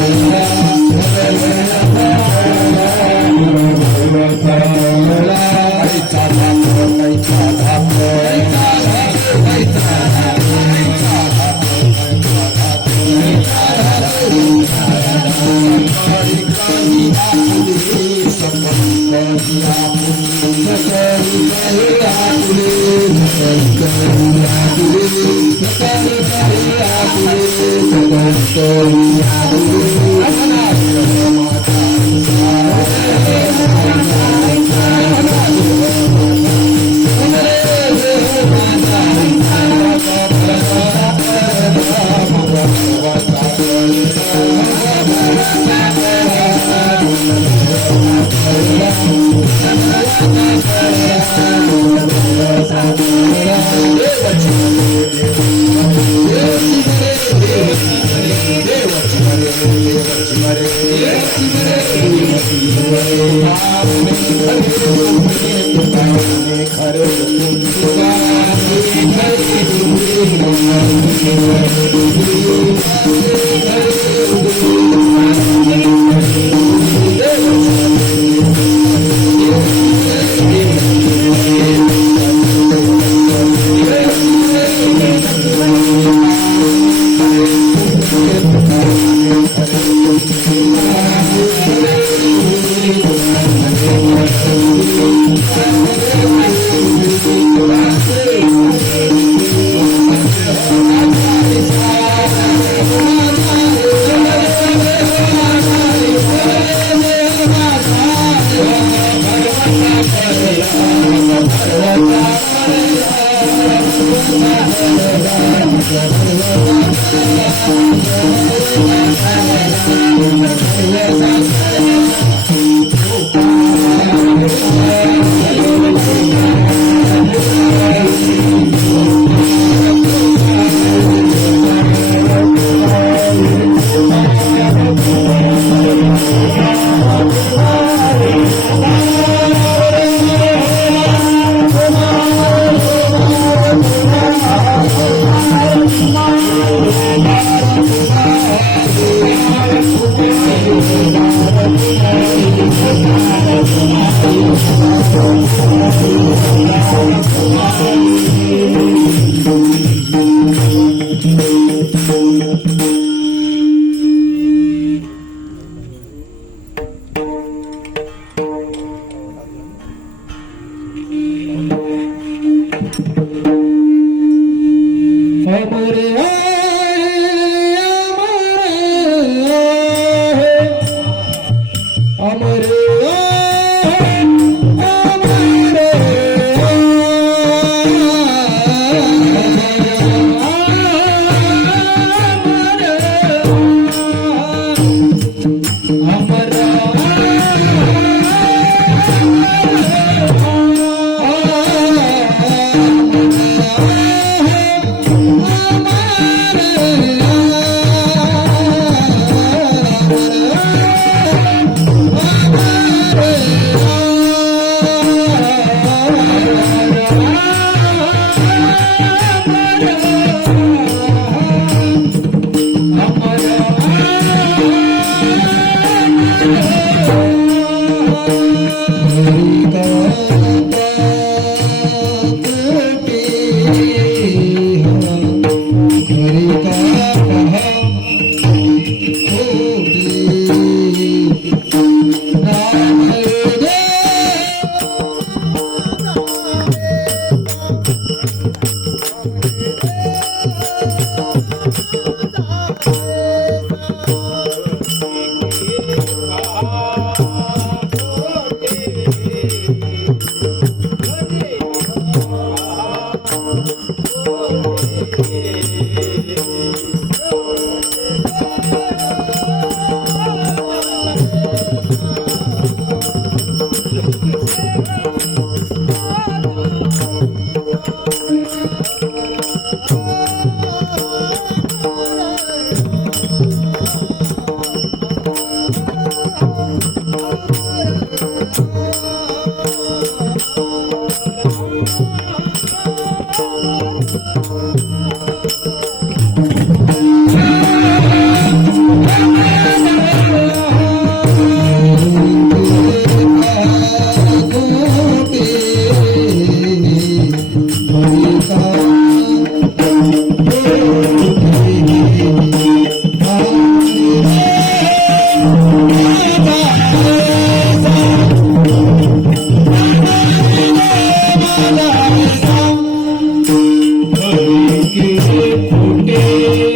Thank you. के फूटे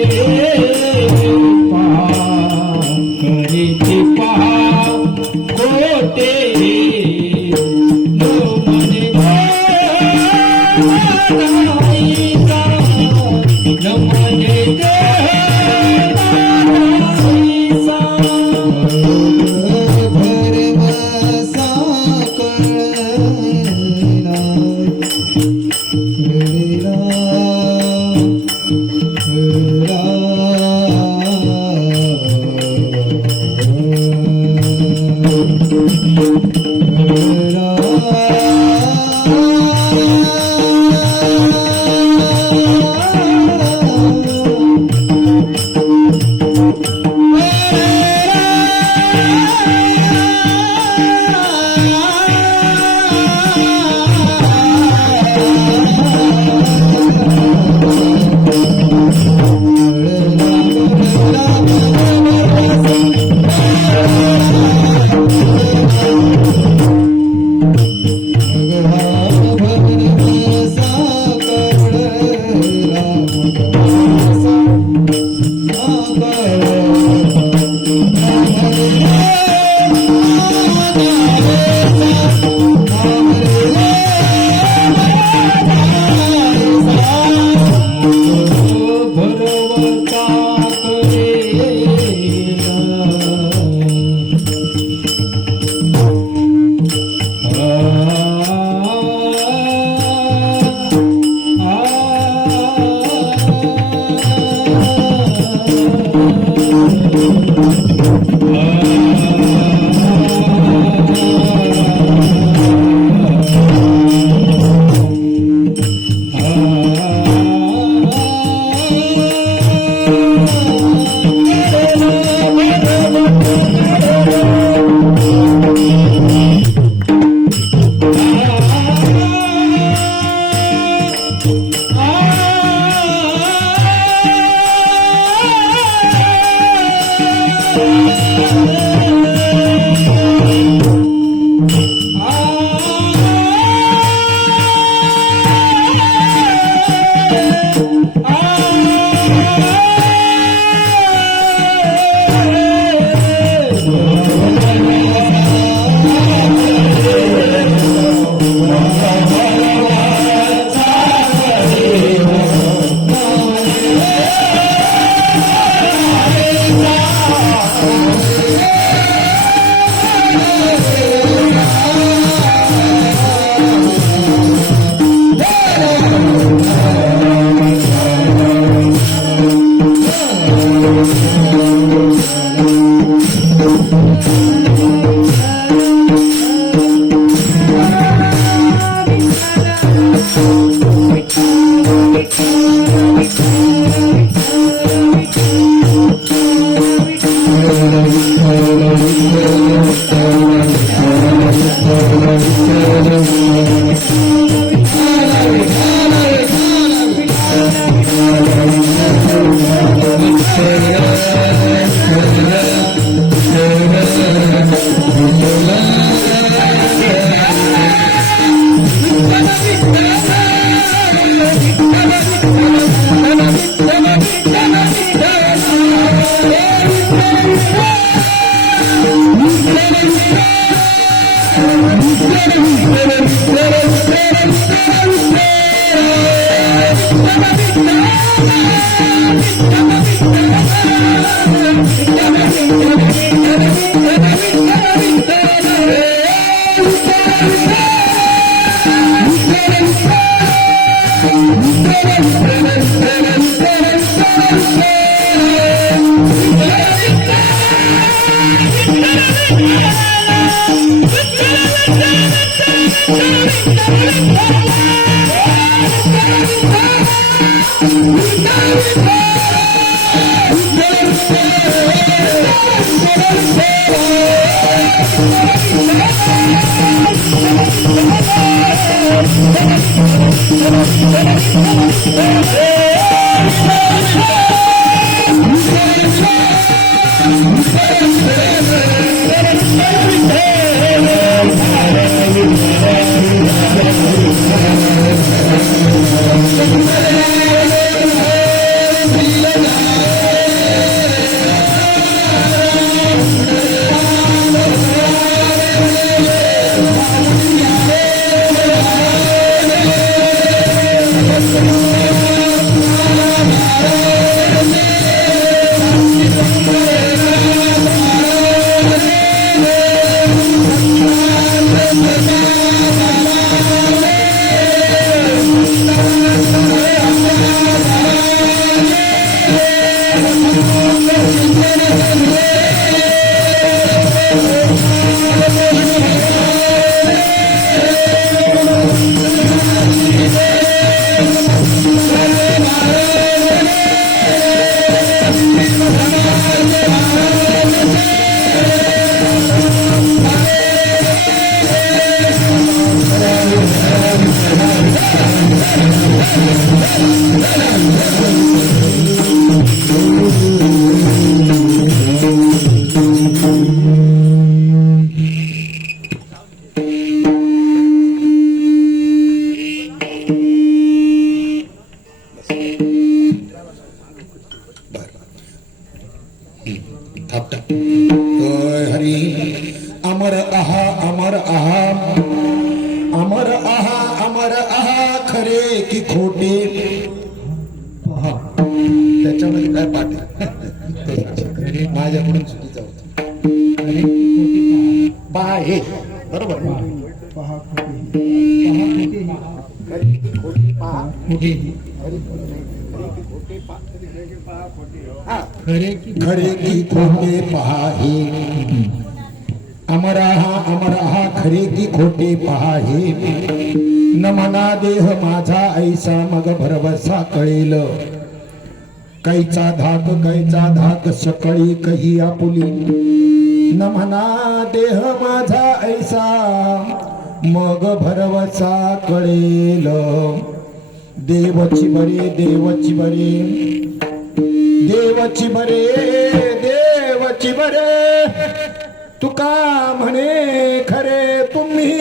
की खोटे पहा त्याच्यामध्ये काय पाठ आहे माझ्याकडून चुकीचा होता खरे की खोटे पहा हे बरोबर पहा पहा खोटे पहा खोटे खरे की खोटे पहा खोटे हा खरे की खरे की खोटे पहा हे अमराहा खरे की खोटे पहा हे न मना देह माझा ऐसा मग भरवसा कळेल कैचा धाक सकळी कही आपुली न म्हणा देह माझा ऐसा मग भरवसा कळेल देवची बरे देवची बरे देवची बरे देवची बरे तुका म्हणे खरे तुम्ही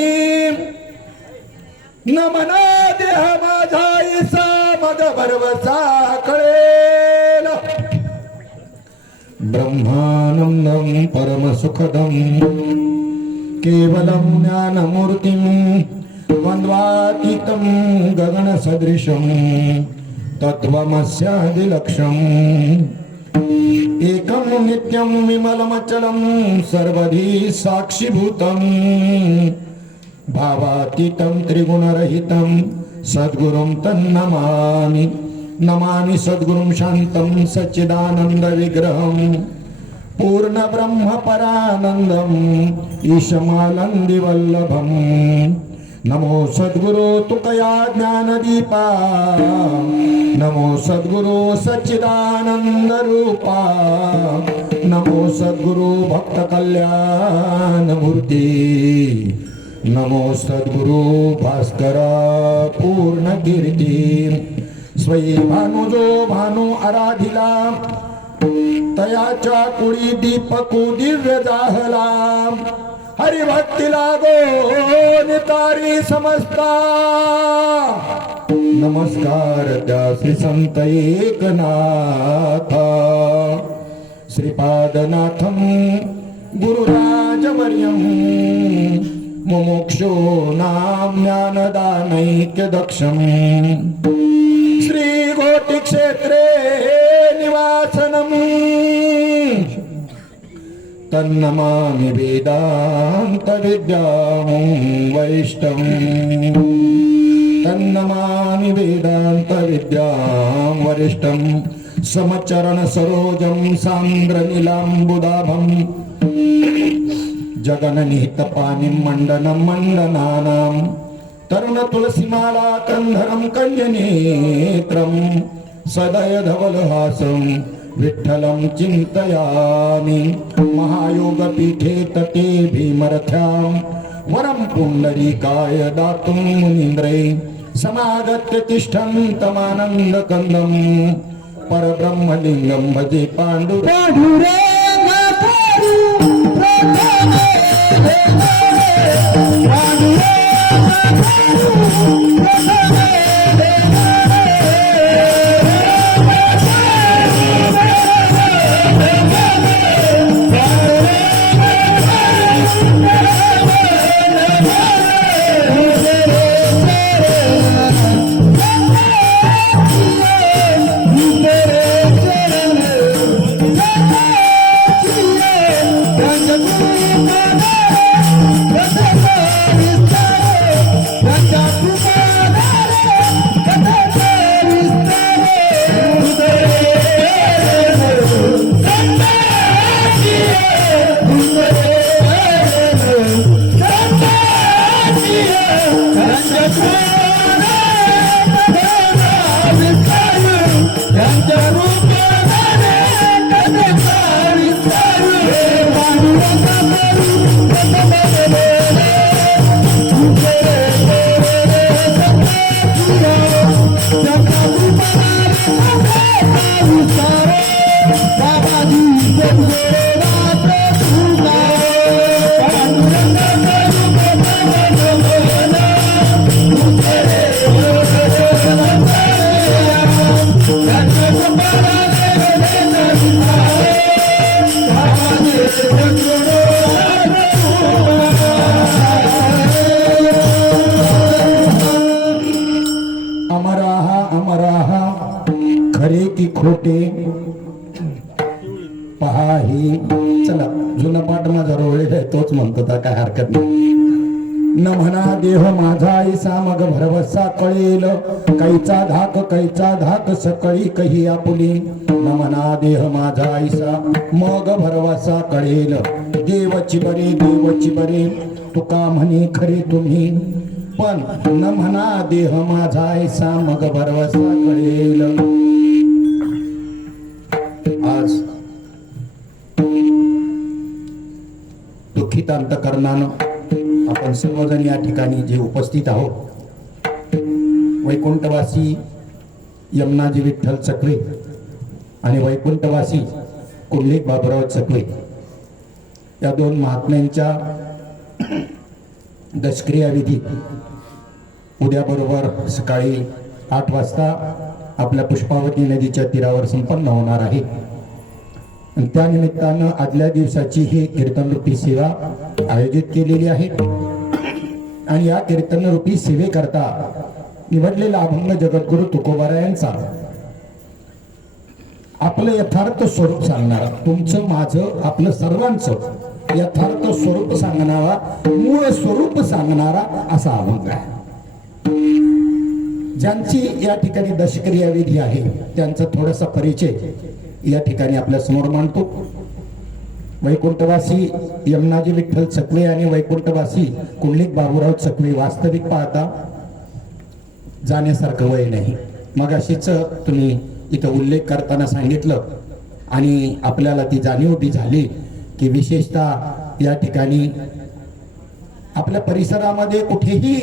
न म्हणा देह माझा ऐसा मग भरवसा कळेल ब्रह्मानंदं परमसुखदं केवलं ज्ञानमूर्तिं द्वन्द्वातीतं गगनसदृशं तत्त्वमस्यादिलक्ष्यम् एकं नित्यं विमलमचलं सर्वधी साक्षीभूतं भावातीतं त्रिगुणरहितं सद्गुरुं तन्नमामि नमामि सद्गुरुं शान्तं सच्चिदानन्द विग्रहं पूर्ण ब्रह्म परानन्दम् ईशमानन्दि वल्लभं नमो सद्गुरो तुकया ज्ञानदीपा नमो सद्गुरो सच्चिदानंद रूपा नमो सद्गुरो भक्त कल्याण मूर्ती नमो सद्गुरो भास्करा पूर्ण कीर्ती स्वयी भानु जो भानु आराधिला तयाच्या कुळी दीपकू दिव्य जाहला हरिभक्ती लागो नितारी समजता नमस्कार त्या श्री संत एकनाथ श्रीपादनाथम गुरुराजवर्यम मुमुक्षो नाम ज्ञानदानैक्य दक्षम श्री घोटी क्षेत्रे निवासनम तन्नमामि वेदांत विद्यां वैष्णव तन्नमामि वेदांत विद्यां वरिष्ठं समचरण सरोजं सान्द्र नीलाम्बुदाभं जगननिहित पानिं मण्डनं मण्डनानां तरुण तुलसीमाला कंधरं कल्यनेत्रं सदय धवलहासं विठ्ठलं चिन्तयामि महायोगपीठे तटे भीमरथ्यां वरं पुण्डरीकाय दातुं मुनीन्द्रे समागत्य तिष्ठन्तमानन्दकन्दं परब्रह्मलिङ्गं भजे पाण्डुरङ्ग पहा ही चला जुना पाठ माझा रोवलेला आहे तोच म्हणतो तर काय हरकत नाही. न म्हणा देह माझा ऐसा मग भरवसा कळेल, कैचा धाक सकळी कही आपुली. न म्हणा देह माझा ऐसा मग भरवसा कळेल, देवची बरे तुका म्हणे खरे तुम्ही. पण न म्हणा देह माझा ऐसा मग भरवसा कळेल. आज दुःखित अंतकरणानं आपण सर्वजण या ठिकाणी जे उपस्थित आहोत, वैकुंठवासी यमनाजी विठ्ठल चकवे आणि वैकुंठवासी कुंडलिक बाबूराव चकवे या दोन महात्म्यांच्या दशक्रिया विधी उद्याबरोबर सकाळी 8 वाजता आपल्या पुष्पावती नदीच्या तीरावर संपन्न होणार आहे. आणि त्या निमित्तानं आदल्या दिवसाची ही कीर्तनरूपी सेवा आयोजित केलेली आहे. आणि या कीर्तनरूपी सेवेकरता निवडलेला अभंग जगद्गुरु तुकोबारायांचा आपलं यथार्थ स्वरूप सांगणारा, तुमचं माझं आपलं सर्वांचं यथार्थ स्वरूप सांगणारा, मूळ स्वरूप सांगणारा असा अभंग आहे. ज्यांची या ठिकाणी दशक्रिया विधी आहे त्यांचा थोडासा परिचय या ठिकाणी आपल्या समोर मांडतो. वैकुंठवासी यमनाजी विठ्ठल चकवे आणि वैकुंठवासी कुंडलिक बाबूराव चकवे वास्तविक पाहता जाण्यासारखं वय नाही. मग अशीच तुम्ही इथं उल्लेख करताना सांगितलं आणि आपल्याला ती जाणीव बी झाली की विशेषतः या ठिकाणी आपल्या परिसरामध्ये कुठेही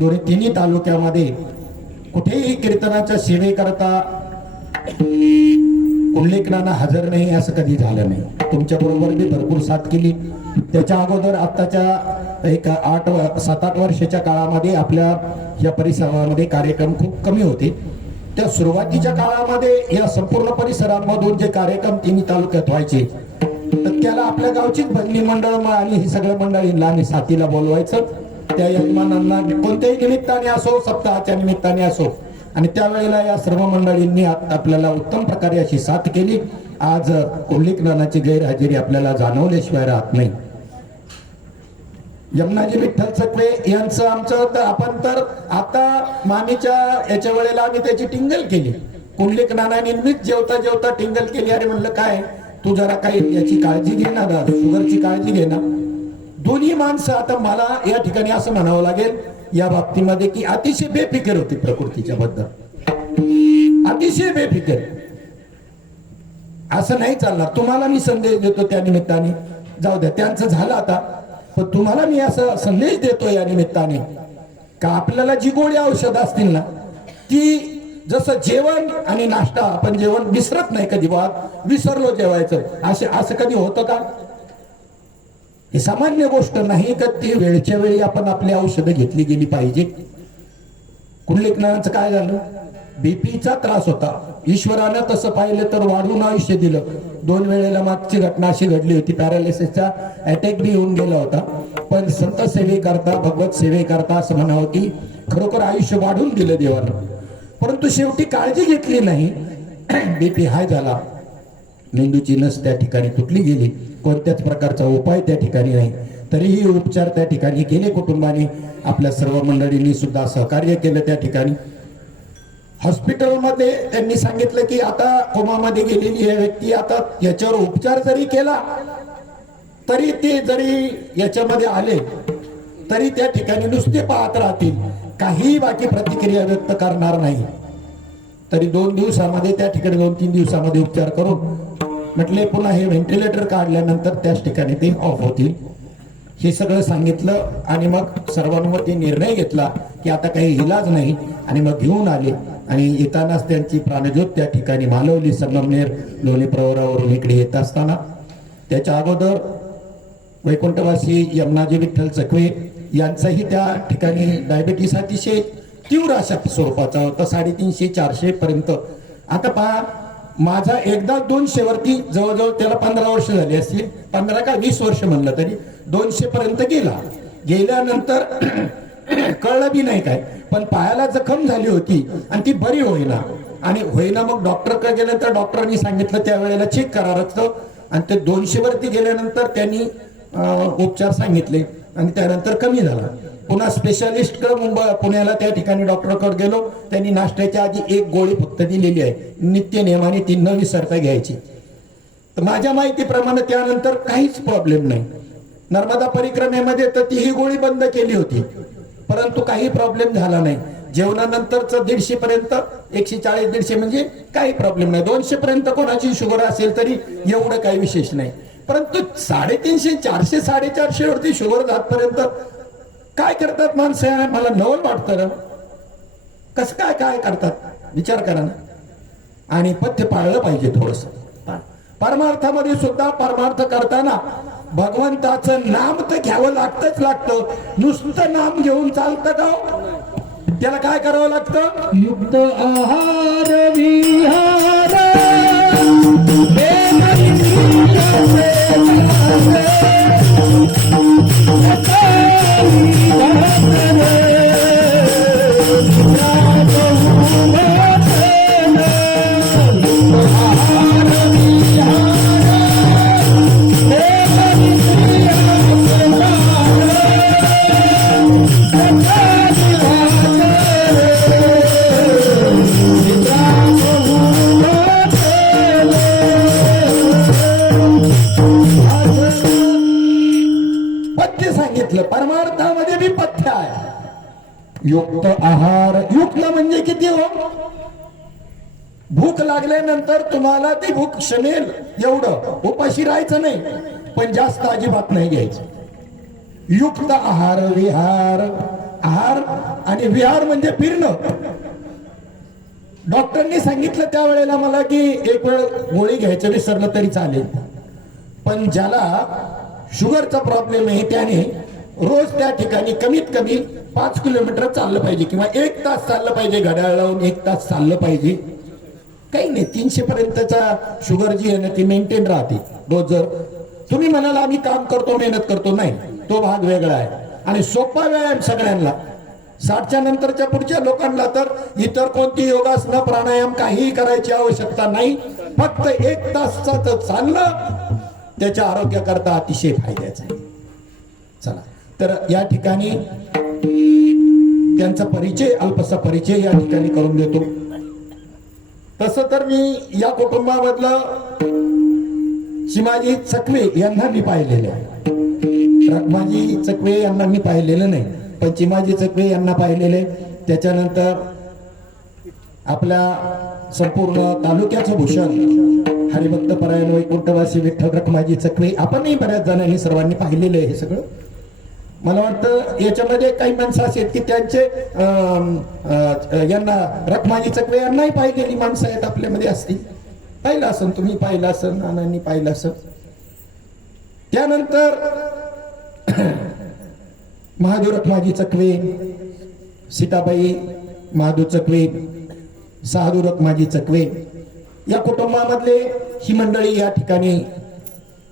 तिन्ही तालुक्यामध्ये कुठेही कीर्तनाच्या सेवेकरता कुंडलिकनाना हजर नाही असं कधी झालं नाही. तुमच्या बरोबर मी भरपूर साथ केली. त्याच्या अगोदर आत्ताच्या एक 7-8 वर्षाच्या काळामध्ये आपल्या या परिसरामध्ये कार्यक्रम खूप कमी होते. त्या सुरुवातीच्या काळामध्ये या संपूर्ण परिसरांमधून जे कार्यक्रम तिन्ही तालुक्यात व्हायचे तर त्याला आपल्या गावचीच भजनी मंडळ आणि ही सगळ्या मंडळींना आणि साथीला बोलवायचं. त्या यजमानांना कोणत्याही निमित्ताने असो, सप्ताहाच्या निमित्ताने असो, आणि त्यावेळेला या सर्व मंडळींनी आपल्याला उत्तम प्रकारे अशी साथ केली. आज कुंडलिकनानाची गैरहजेरी आपल्याला जाणवल्याशिवाय राहत नाही. यमनाजी विठ्ठल चकवे यांचं आमचं तर आपण तर आता मामीच्या याच्या वेळेला आम्ही त्याची टिंगल केली. कुंडलिकनानाने मीच जेवता जेवता टिंगल केली. अरे म्हणलं काय तू जरा काही याची काळजी घे ना, शुगरची काळजी घे ना. दोन्ही माणसं आता मला या ठिकाणी असं म्हणावं लागेल या बाबतीमध्ये की अतिशय बेफिकर होती प्रकृतीच्या बद्दल, अतिशय बेफिकर. असं नाही चालणार. तुम्हाला मी संदेश देतो त्या निमित्ताने, जाऊ द्या त्यांचं झालं आता, पण तुम्हाला मी असा संदेश देतो या निमित्ताने का आपल्याला जी गोळी औषध असतील ना ती जसं जेवण आणि नाश्ता आपण जेवण विसरत नाही कधी, बा विसरलो जेवायचं असं कधी होतं का? ही सामान्य गोष्ट नाही का ती वेळच्या वेळी आपण आपली औषधं घेतली गेली पाहिजे. कुंडलिकनानाचं काय झालं? बीपीचा त्रास होता. ईश्वरानं तसं पाहिलं तर वाढून आयुष्य दिलं. 2 वेळेला मागची घटना अशी घडली होती, पॅरालिसिसचा अटॅक बी येऊन गेला होता. पण संत सेवेकरता, भगवत सेवेकरता असं म्हणावं की खरोखर आयुष्य वाढून दिलं देवानं. परंतु शेवटी काळजी घेतली नाही, बीपी हाय झाला, मेंदूची नस त्या ठिकाणी तुटली गेली. कोणत्याच प्रकारचा उपाय त्या ठिकाणी नाही. तरीही उपचार त्या ठिकाणी केले. कुटुंबाने आपल्या सर्व मंडळींनी सुद्धा सहकार्य केलं. त्या ठिकाणी हॉस्पिटलमध्ये त्यांनी सांगितलं की आता कोमामध्ये गेलेली आहे व्यक्ती, आता याच्यावर उपचार जरी केला तरी ते जरी याच्यामध्ये आले तरी त्या ठिकाणी नुसते पाहत राहतील, काही बाकी प्रतिक्रिया व्यक्त करणार नाही. तरी 2 दिवसामध्ये त्या ठिकाणी 2-3 दिवसामध्ये उपचार करून म्हटले पुन्हा हे व्हेंटिलेटर काढल्यानंतर त्याच ठिकाणी ते ऑफ होतील. हे सगळं सांगितलं आणि मग सर्वांवरती निर्णय घेतला की आता काही इलाज नाही. आणि मग घेऊन आले आणि येतानाच त्यांची प्राणज्योत त्या ठिकाणी मालवली. संगमनेर लोणी प्रवरावरून इकडे येत असताना त्याच्या अगोदर वैकुंठवासी यमनाजी विठ्ठल चकवे यांचाही त्या ठिकाणी डायबिटीस अतिशय तीव्र अशा स्वरूपाचा होता. 350-400 पर्यंत. आता पहा, माझा एकदा 200 वरती जवळजवळ त्याला 15 वर्ष झाली असतील, 15 का 20 वर्ष म्हणलं तरी 200 पर्यंत गेला. गेल्यानंतर कळलं बी नाही काय, पण पायाला जखम झाली होती आणि ती बरी होईना. आणि होईना मग डॉक्टरकडे गेलं तर डॉक्टरांनी सांगितलं त्यावेळेला चेक करा रक्त, आणि ते 200 वरती गेल्यानंतर त्यांनी उपचार सांगितले आणि त्यानंतर कमी झाला. पुन्हा स्पेशालिस्टकडे पुण्याला त्या ठिकाणी डॉक्टरकडे गेलो. त्यांनी नाश्त्याच्या आधी एक गोळी फक्त दिलेली आहे, नित्य नियमाने ती न विसरता घ्यायची. तर माझ्या माहितीप्रमाणे त्यानंतर काहीच प्रॉब्लेम नाही. नर्मदा परिक्रमेमध्ये तर ती ही गोळी बंद केली होती, परंतु काही प्रॉब्लेम झाला नाही. जेवणानंतरच 150 पर्यंत, 140 150 म्हणजे काही प्रॉब्लेम नाही. 200 पर्यंत कोणाची शुगर असेल तरी एवढं काही विशेष नाही. परंतु 350 400 450 वरती शुगर जातपर्यंत काय करतात माणसं, मला नवल वाटतं. कसं काय काय करतात विचार करा ना. आणि पथ्य पाळलं पाहिजे थोडस. परमार्थामध्ये सुद्धा परमार्थ करताना भगवंताचं नाम तर घ्यावं लागतं. नुसतं नाम घेऊन चालतं का? त्याला काय करावं लागतं? युक्त आहार विहार पथ्य सांगितलं. परमार्थामध्ये बी पथ्य आहे. युक्त आहार, युक्त म्हणजे किती हो? भूक लागल्यानंतर तुम्हाला ती भूक शमेल एवढं, उपाशी राहायचं नाही, पण जास्त अजिबात नाही घ्यायचं. युक्त आहार विहार, आहार आणि विहार म्हणजे फिरणं. डॉक्टरनी सांगितलं त्यावेळेला मला की एक वेळ गोळी घ्यायचं विसरलं तरी चालेल, पण ज्याला शुगरचा प्रॉब्लेम आहे त्याने रोज त्या ठिकाणी कमीत कमी 5 किलोमीटर चाललं पाहिजे किंवा 1 तास चाललं पाहिजे. घड्याळ लावून 1 तास चाललं पाहिजे. काही नाही, 300 पर्यंतचा शुगर जी आहे ना ती मेंटेन राहते. रोज जर तुम्ही म्हणाल आम्ही काम करतो मेहनत करतो, नाही, तो भाग वेगळा आहे. आणि सोपा व्यायाम सगळ्यांना, 60च्या नंतरच्या पुढच्या लोकांना तर इतर कोणती योगासनं प्राणायाम काहीही करायची आवश्यकता नाही. फक्त 1 तासचा तर चालणं त्याच्या आरोग्याकरता अतिशय फायद्याचं आहे. चला तर या ठिकाणी त्यांचा परिचय, अल्पसा परिचय या ठिकाणी करून देतो. तसं तर मी या कुटुंबामधलं चिमाजी चकवे यांना मी पाहिलेले आहे. रखमाजी चकवे यांना मी पाहिलेलं नाही, पण चिमाजी चकवे यांना पाहिलेले. त्याच्यानंतर आपल्या संपूर्ण तालुक्याचं भूषण हरिभक्त परायण वैकुंठवासी विठ्ठल रखमाजी चकवे, आपणही बऱ्याच जणांनी सर्वांनी पाहिलेलं आहे हे सगळं. मला वाटतं याच्यामध्ये काही माणसं आहेत की त्यांचे यांना रखमाजी चकवे यांनाही पाहिलेली माणसं आहेत आपल्यामध्ये असतील. पाहिलं असन, तुम्ही पाहिलं असन, नानांनी पाहिलं असन. त्यानंतर महादेव रखमाजी चकवे, सीताबाई महादेव चकवे, साधू रखमाजी चकवे या कुटुंबामधले ही मंडळी या ठिकाणी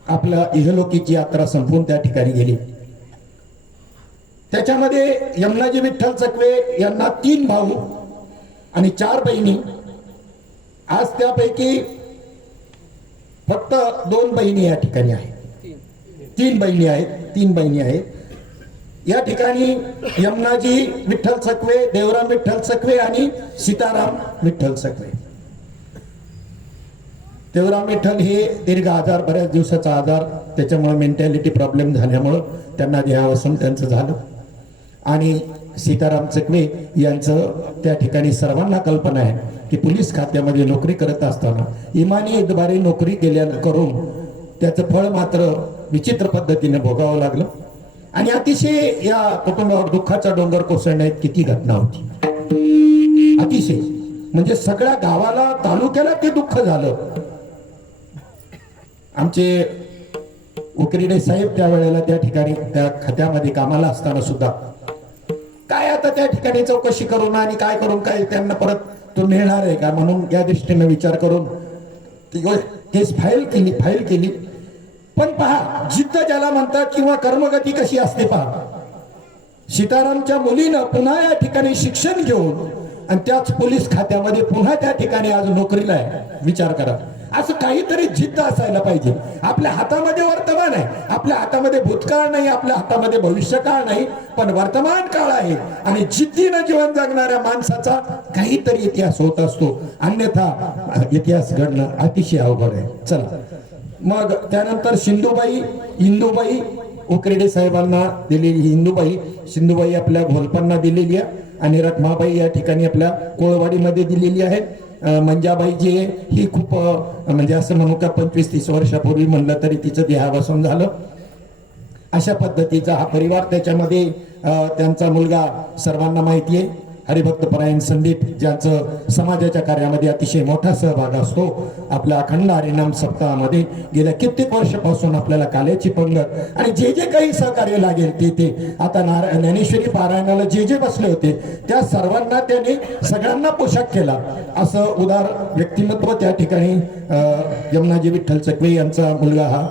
आपल्या इहलोकीची यात्रा संपवून त्या ठिकाणी गेली. त्याच्यामध्ये यमनाजी विठ्ठल चकवे यांना 3 भाऊ आणि 4 बहिणी. आज त्यापैकी फक्त 2 बहिणी या ठिकाणी आहेत. 3 बहिणी आहेत, 3 बहिणी आहेत या ठिकाणी. यमनाजी विठ्ठल चकवे, देवराम विठ्ठल चकवे आणि सीताराम विठ्ठल चकवे. देवराम विठ्ठल हे दीर्घ आजार, बऱ्याच दिवसाचा आजार, त्याच्यामुळे मेंटॅलिटी प्रॉब्लेम झाल्यामुळं त्यांना देहावसन त्यांचं झालं. आणि सीताराम चकवे यांचं त्या ठिकाणी सर्वांना कल्पना आहे की पोलीस खात्यामध्ये नोकरी करत असताना इमानीद्वारे नोकरी करून त्याचं फळ मात्र विचित्र पद्धतीने भोगावं लागलं. आणि अतिशय या कुटुंबावर दुःखाचा डोंगर कोसळण्यात किती घटना होती. अतिशय म्हणजे सगळ्या गावाला, तालुक्याला ते दुःख झालं. आमचे उकरीडे साहेब त्यावेळेला त्या ठिकाणी त्या खात्यामध्ये कामाला असताना सुद्धा काय आता त्या ठिकाणी चौकशी करून आणि काय करून काय त्यांना परत तो मिळणार आहे का म्हणून या दृष्टीने विचार करून केस फाईल केली. पण पहा, जिद्द ज्याला म्हणतात किंवा कर्मगती कशी असते पहा. सीतारामच्या मुलीनं पुन्हा या ठिकाणी शिक्षण घेऊन आणि त्याच पोलीस खात्यामध्ये पुन्हा त्या ठिकाणी आज नोकरीला आहे. विचार करा, असं काहीतरी जिद्द असायला पाहिजे. आपल्या हातामध्ये वर्तमान आहे, आपल्या हातामध्ये भूतकाळ नाही, आपल्या हातामध्ये भविष्यकाळ नाही, पण वर्तमान काळ आहे. आणि जिद्दीनं जीवन जगणाऱ्या माणसाचा काहीतरी इतिहास होत असतो, अन्यथा इतिहास घडणं अतिशय अवघड आहे. चला मग त्यानंतर इंदुबाई उकरेडे साहेबांना दिलेली इंदुबाई, सिंधुबाई आपल्या घोलपांना दिलेली आहे आणि रखमाबाई या ठिकाणी आपल्या कोळवाडीमध्ये दिलेली आहे. मंजाबाई जी आहे ही खूप म्हणजे असं म्हणू का 25-30 वर्षापूर्वी म्हणलं तरी तिचं देहावसन झालं. अशा पद्धतीचा हा परिवार, त्याच्यामध्ये त्यांचा मुलगा सर्वांना माहिती आहे हरिभक्तपरायण संदीप, ज्यांचं समाजाच्या कार्यामध्ये अतिशय मोठा सहभाग असतो. आपल्या अखंड हरिनाम सप्ताहामध्ये गेल्या कित्येक वर्षापासून आपल्याला काल्याची पंगत आणि जे जे काही सहकार्य लागेल ते आता ज्ञानेश्वरी पारायणाला जे बसले होते त्या सर्वांना त्यांनी सगळ्यांना पोशाख केला. असं उदार व्यक्तिमत्व त्या ठिकाणी यमुनाजी विठ्ठल चकवे यांचा मुलगा हा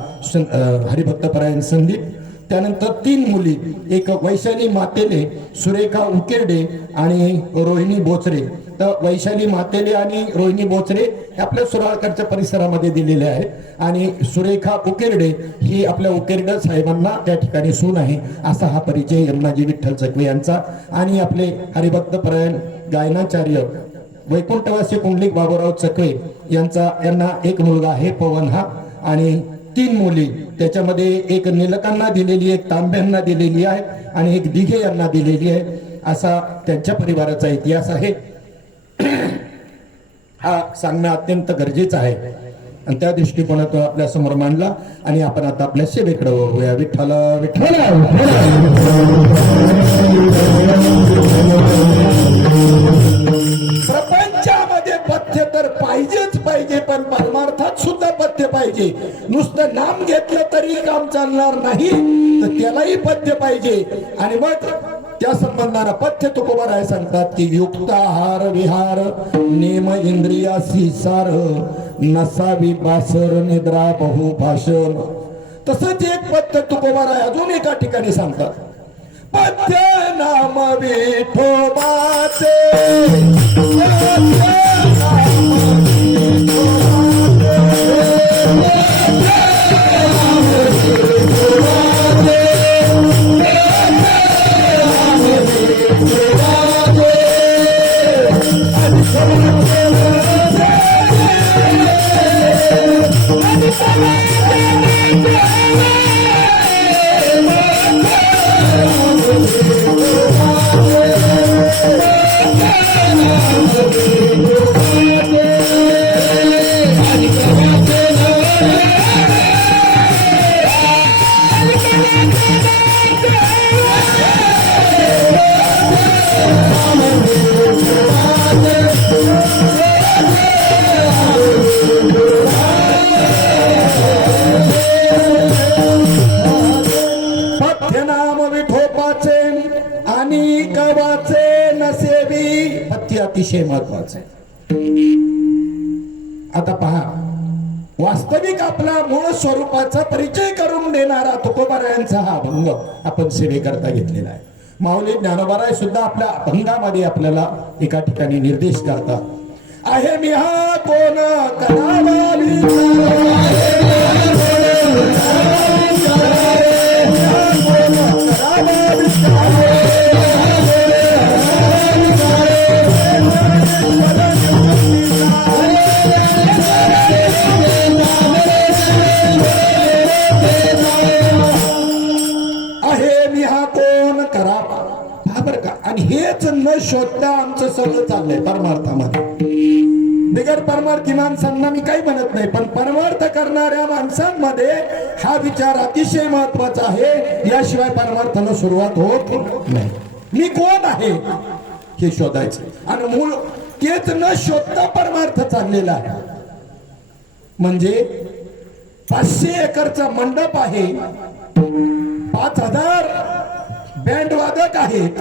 हरिभक्तपरायण संदीप. त्यानंतर 3 मुली, एक वैशाली मातेले, सुरेखा उकेरडे आणि रोहिणी बोचरे. तर वैशाली मातेले आणि रोहिणी बोचरे हे आपल्या सुराळकरच्या परिसरामध्ये दिलेले आहेत आणि सुरेखा उकेरडे ही आपल्या उकेरडे साहेबांना त्या ठिकाणी सून आहे. असा हा परिचय यमुनाजी विठ्ठल चकवे यांचा. आणि आपले हरिभक्तपरायण गायनाचार्य वैकुंठवासी पुंडलिक बाबूराव चकवे यांना एक मुलगा आहे पवन हा, आणि 3 मुली, त्याच्यामध्ये एक निलकांना दिलेली, एक तांब्यांना दिलेली आहे आणि एक दिघे यांना दिलेली आहे. असा त्यांच्या परिवाराचा इतिहास आहे. हा सांगणं अत्यंत गरजेचं आहे आणि त्या दृष्टिकोनातून आपल्या समोर मांडला. आणि आपण आता आपल्या सेवेकडे वळूया. विठ्ठल विठ्ठल. प्रपंचामध्ये पथ्य तर पाहिजेच पाहिजे, पण परमार्थात सुद्धा पथ्य पाहिजे. नुसतं नाम घेतलं तरी काम चालणार नाही, तर त्यालाही पथ्य पाहिजे. आणि मग त्या संबंधानं पथ्य तुकोबाराय सांगतात की युक्त आहार विहार नेम इंद्रियासी सार नसावी बासर निद्रा बहु भाषण. तसंच एक पथ्य तुकोबाराय अजून एका ठिकाणी सांगतात, पथ्य नाम विठोबाचे, आणि कवाचे नसेवी. पथ्य अतिशय महत्वाचं आहे. आता पहा, वास्तविक आपला मूळ स्वरूपाचा परिचय करून देणारा तुकोबारायांचा हा अभंग आपण सेवेकरता घेतलेला आहे. माऊली ज्ञानोबाराय सुद्धा आपल्या अभंगामध्ये आपल्याला एका ठिकाणी निर्देश करतात, आहे मी हा कोण करावा आणि हेच न शोधता आमचं सगळं चाललंय परमार्थामध्ये. बिगर परमार्थी माणसांना मी काही म्हणत नाही, पण परमार्थ करणाऱ्या माणसांमध्ये हा विचार अतिशय महत्वाचा आहे. याशिवाय परमार्थाला सुरुवात होत नाही. मी कोण आहे हे शोधायचं आणि मूळ तेच न शोधता परमार्थ चाललेला आहे. म्हणजे 500 एकरचा मंडप आहे, 5000 बँड वादक आहेत,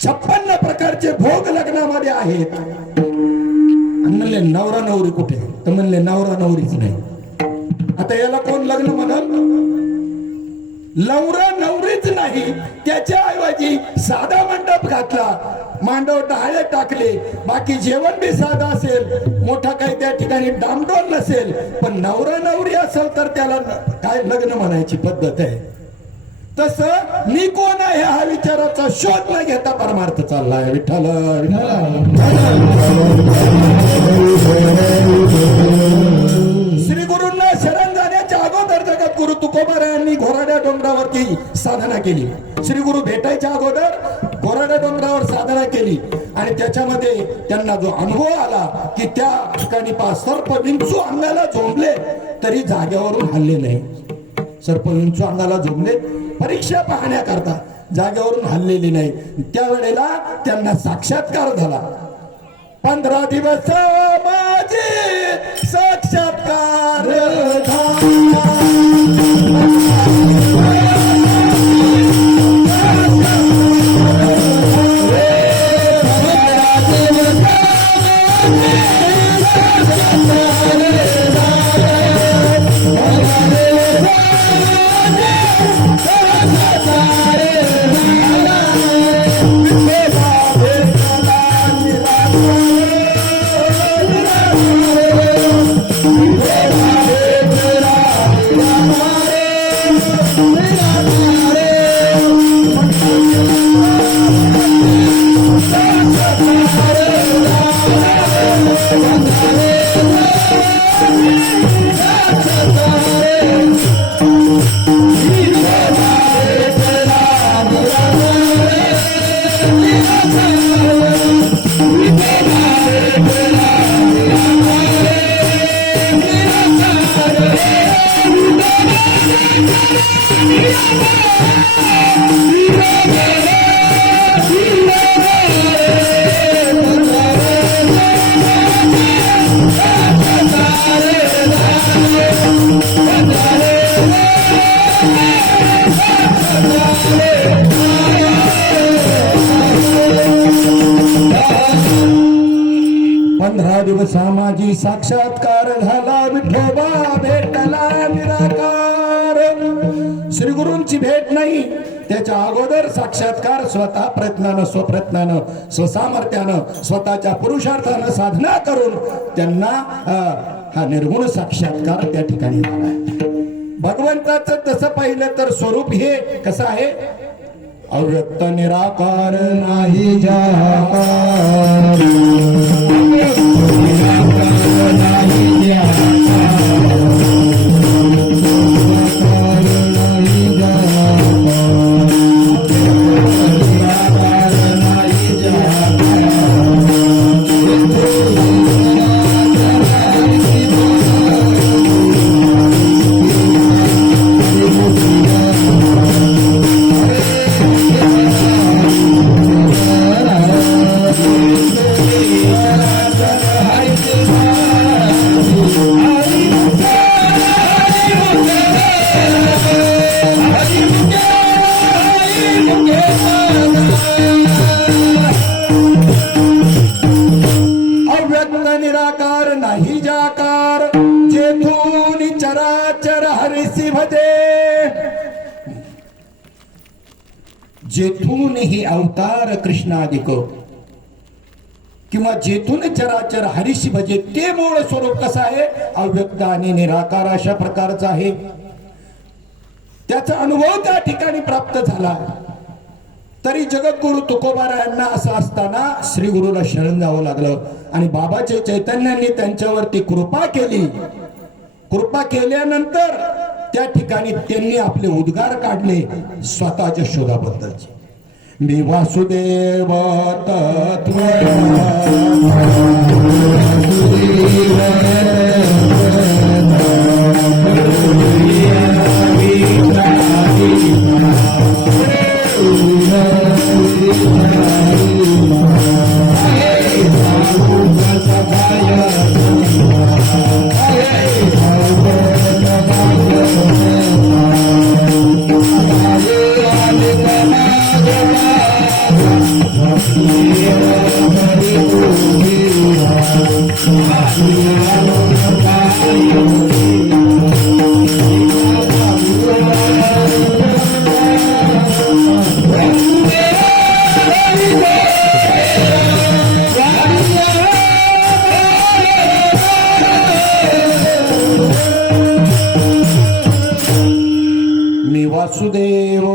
56 प्रकारचे भोग लग्नामध्ये आहेत. आणि म्हणले नवरा नवरी कुठे? तर म्हणले नवरा नवरीच नाही. आता याला कोण लग्न म्हणाल? नवरा नवरीच नाही, त्याच्या ऐवजी साधा मंडप घातला, मांडव डहाळे टाकले, बाकी जेवण बी साधा असेल, मोठा काही त्या ठिकाणी डामडोल नसेल, पण नवरा नवरी असेल तर त्याला काय लग्न म्हणायची पद्धत आहे. तसं मी कोण आहे हा विचाराचा शोध न घेता परमार्थ चाललाय. विठ्ठल श्री गुरूंना शरण जाण्याच्या अगोदर जगद्गुरु तुकोबारायांनी घोराड्या डोंगरावरती साधना केली. श्री गुरु भेटायच्या अगोदर घोराड्या डोंगरावर साधना केली आणि त्याच्यामध्ये त्यांना जो अनुभव आला की त्या ठिकाणी सर्प विंचू अंगाला झोंबले तरी जागेवरून हल्ले नाही. सर्प विंचू अंगाला झोंबले, परीक्षा पाहण्याकरता जागेवरून हल्लेली नाही. त्यावेळेला त्यांना साक्षात्कार झाला. 15 दिवस माझे साक्षात्कार माझी साक्षात्कार झाला. विठोबा भेटला निराकार. श्री गुरूंची भेट नाही, त्याच्या अगोदर साक्षात्कार स्वतः प्रयत्नानं, स्वप्रयत्नानं, स्वसामर्थ्यानं, स्वतःच्या पुरुषार्थानं साधना करून त्यांना हा निर्गुण साक्षात्कार त्या ठिकाणी झाला. भगवंताचं तसं पाहिलं तर स्वरूप हे कसं आहे? अव्यक्त निराकार नाही जाकार. निराकार नाही जाकार, जेथून चराचर हरिसी भजे. जेथून ही अवतार कृष्णादिक किंवा जेथून चराचर हरिशी भजे, ते मूळ स्वरूप कसं आहे? अव्यक्त आणि निराकार अशा प्रकारचं आहे. त्याचा अनुभव त्या ठिकाणी प्राप्त झाला. तरी जगद्गुरु तुकोबारायांना असं असताना श्री गुरुला शरण जावं लागलं आणि बाबाचे चैतन्यांनी त्यांच्यावरती कृपा केली. कृपा केल्यानंतर त्या ठिकाणी त्यांनी आपले उद्गार काढले स्वतःच्या शोधाबद्दलचे. मी वासुदेव तत्व वासुदेव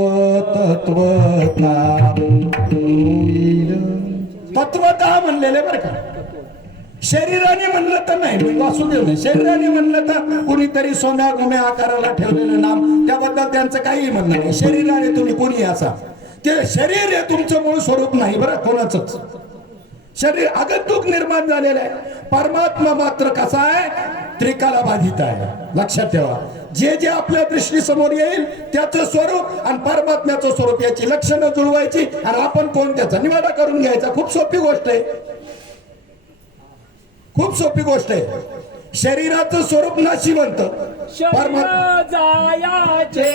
तत्वता म्हणलेले बरं का. शरीराने म्हणलं तर नाही, वासुदेव नाही, शरीराने म्हणलं तर कुणीतरी सोम्या गोम्या आकाराला ठेवलेलं नाम, त्याबद्दल त्यांचं काही म्हणणं नाही. शरीराने तुम्ही कोणी असा, ते शरीर हे तुमचं मूळ स्वरूप नाही बरं कोणाचंच. शरीर आगंतुक निर्माण झालेलं आहे. परमात्मा मात्र कसा आहे, त्रिकाला बाधित आहे. लक्षात ठेवा, जे जे आपल्या दृष्टी समोर येईल त्याचं स्वरूप आणि परमात्म्याचं स्वरूप याची लक्षणं जुळवायची आणि आपण कोण त्याचा निवाडा करून घ्यायचा. खूप सोपी गोष्ट आहे, खूप सोपी गोष्ट आहे. शरीराचं स्वरूप नाशिवंत, परमात्मा जायाचे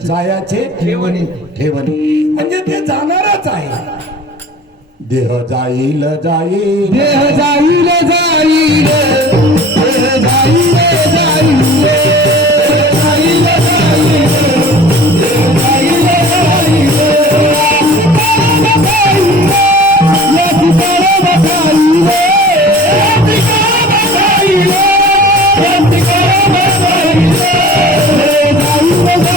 जायाचे ठेवणी, म्हणजे ते जाणारच आहे. देह जाईल जाईल, देह जाईल जाईल, देह जाईल जाईल, जाईल जाईल, जाईल जाईल, याची परवा जाईल, याची परवा जाईल, याची परवा जाईल, जाईल जाईल,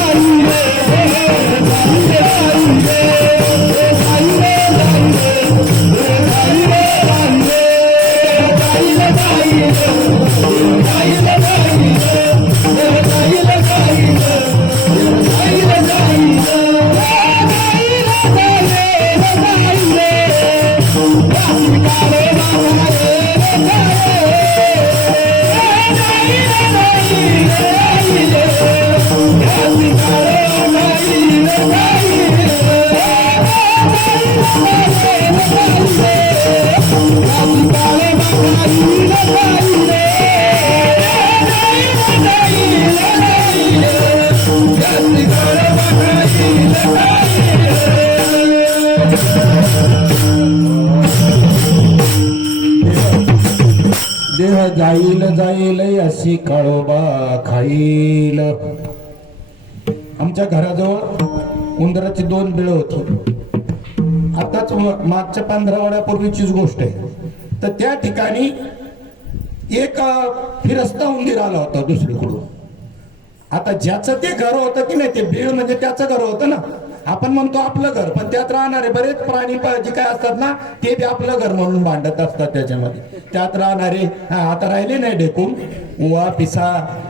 देह जाईल जाईल अशी काळोबा खाईल. आमच्या घराजवळ उंदराची 2 बिळं होती. आताच मागच्या 15 वर्षापूर्वीचीच गोष्ट आहे. तर त्या ठिकाणी एक फिरस्ता उंदीर आला होता दुसरीकडून. आता ज्याचं ते घर होतं की नाही, ते बीळ म्हणजे त्याचं घर होतं ना. आपण म्हणतो आपलं घर, पण त्यात राहणारे बरेच प्राणी जे काय असतात ना, ते बी आपलं घर म्हणून भांडत असतात. त्याच्यामध्ये त्यात राहणारे आता राहिले नाही ढेकून, उवा पिसा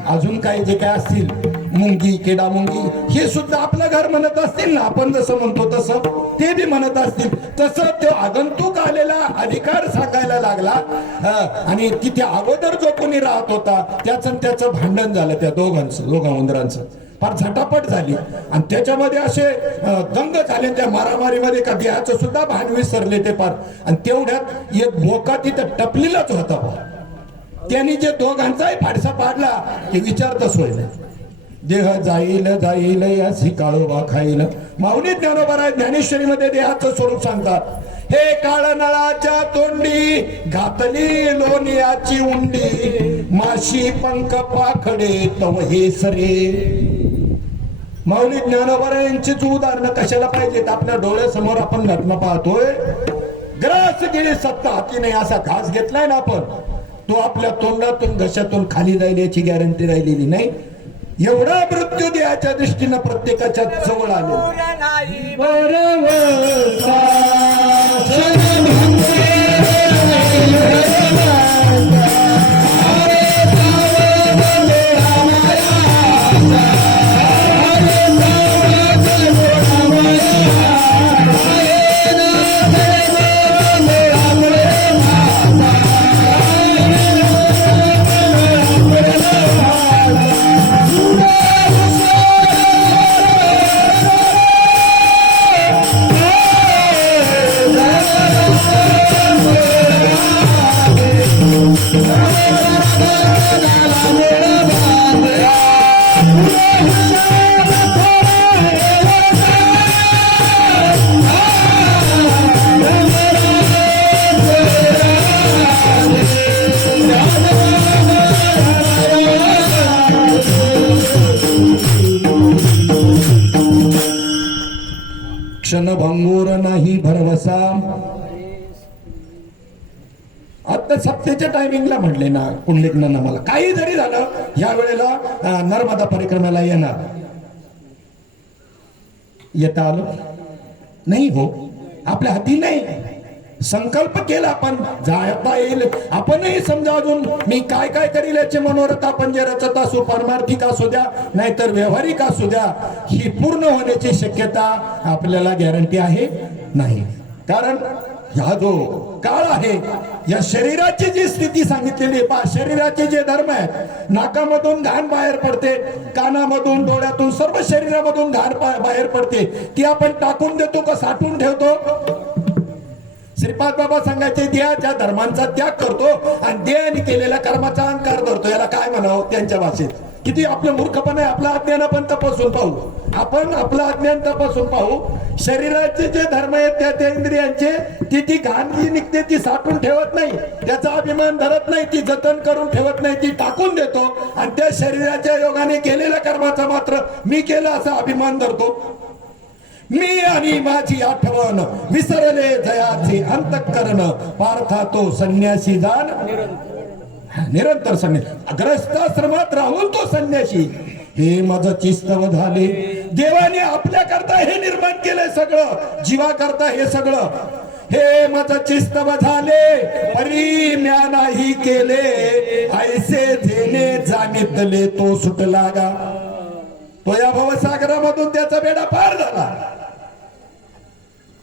अजून काही जे काय असतील, मुंगी किडा मुंगी, हे सुद्धा आपलं घर म्हणत असतील ना. आपण जसं म्हणतो तसं ते बी म्हणत असतील. तसं तो आगंतुक आलेला अधिकार सांगायला लागला. आणि तिथे अगोदर जो कोणी राहत होता त्याचं भांडण झालं. त्या दोघा उंदरांचं फार झटापट झाली आणि त्याच्यामध्ये असे दंग झाले. त्या मारामारीमध्ये का देहाचं सुद्धा भान विसरले ते फार. आणि तेवढ्यात एक बोका तिथं टपलेलाच होता. त्यांनी जे दोघांचाही फाडसा पाडला की विचारतच होय नाही. देह जाईल जाईल अशी काळोबा खाईल. माऊली ज्ञानोबा ज्ञानेश्वरीमध्ये देहाचं स्वरूप सांगतात. हे काळ नळाच्या तोंडी घातली लोणियाची उंडी, माशी पंख पाखडे तव हे सरे. माऊली ज्ञानोबा यांचीच उदाहरणं कशाला पाहिजेत. आपल्या डोळ्यासमोर आपण घटना पाहतोय. ग्रास गेली सत्ता हाती नाही असा घास घेतलाय ना आपण, तो आपल्या तोंडातून घशातून खाली जाईल याची गॅरंटी राहिलेली नाही. एवढा मृत्यू देहाच्या दृष्टीनं प्रत्येकाच्या जवळ आले. क्षणभंगूर नाही भरवसा. आता सप्तेच्या टायमिंगला म्हणले ना पुंडलिकनं मला, काही जरी झालं या वेळेला नर्मदा परिक्रमेला येणार. येता आलो नाही हो, आपल्या हाती नाही. संकल्प केला आपण जाता येईल. आपणही समजा अजून मी काय काय करील याचे मनोरथ आपण जे रचत असू, पारमार्थिक असू द्या नाहीतर व्यावहारिक असू द्या, ही पूर्ण होण्याची शक्यता आपल्याला गॅरंटी आहे नाही. कारण हा जो काळ आहे, या शरीराची जी स्थिती सांगितलेली पहा, शरीराचे जे धर्म आहेत, नाकामधून घाण बाहेर पडते, कानामधून डोळ्यातून सर्व शरीरामधून घाण बाहेर पडते, ती आपण टाकून देतो का साठवून ठेवतो? श्रीपाद बाबा सांगायचे देहाच्या धर्मांचा त्याग करतो आणि देहाने केलेल्या कर्माचा अहंकार धरतो. याला काय म्हणावं त्यांच्या भाषेत? किती आपलं मूर्खपण आहे. आपलं अज्ञान आपण तपासून पाहू, आपण आपलं अज्ञान तपासून पाहू. शरीराचे जे धर्म आहेत त्या इंद्रियांचे, ती घाण जी निघते ती साठवून ठेवत नाही, त्याचा अभिमान धरत नाही, ती जतन करून ठेवत नाही, ती टाकून देतो. आणि त्या शरीराच्या योगाने केलेल्या कर्माचा मात्र मी केला असा अभिमान धरतो. मी आणि माझी आठवण विसरले जयाचे अंतःकरण, पार्था तो संन्यासी जाण निरंतर संन्यासी. ग्रस्ताश्रमात राहून तो संन्यासी. हे माझं चिस्तव झाले. देवाने आपल्या करता हे निर्माण केलंय सगळं, जीवा करता हे सगळं. हे माझं चिस्तव झाले हरी म्या नाही केले, ऐसे जेने जाणितले तो सुटला गा. तो या भवसागरामधून त्याचा बेडा पार झाला.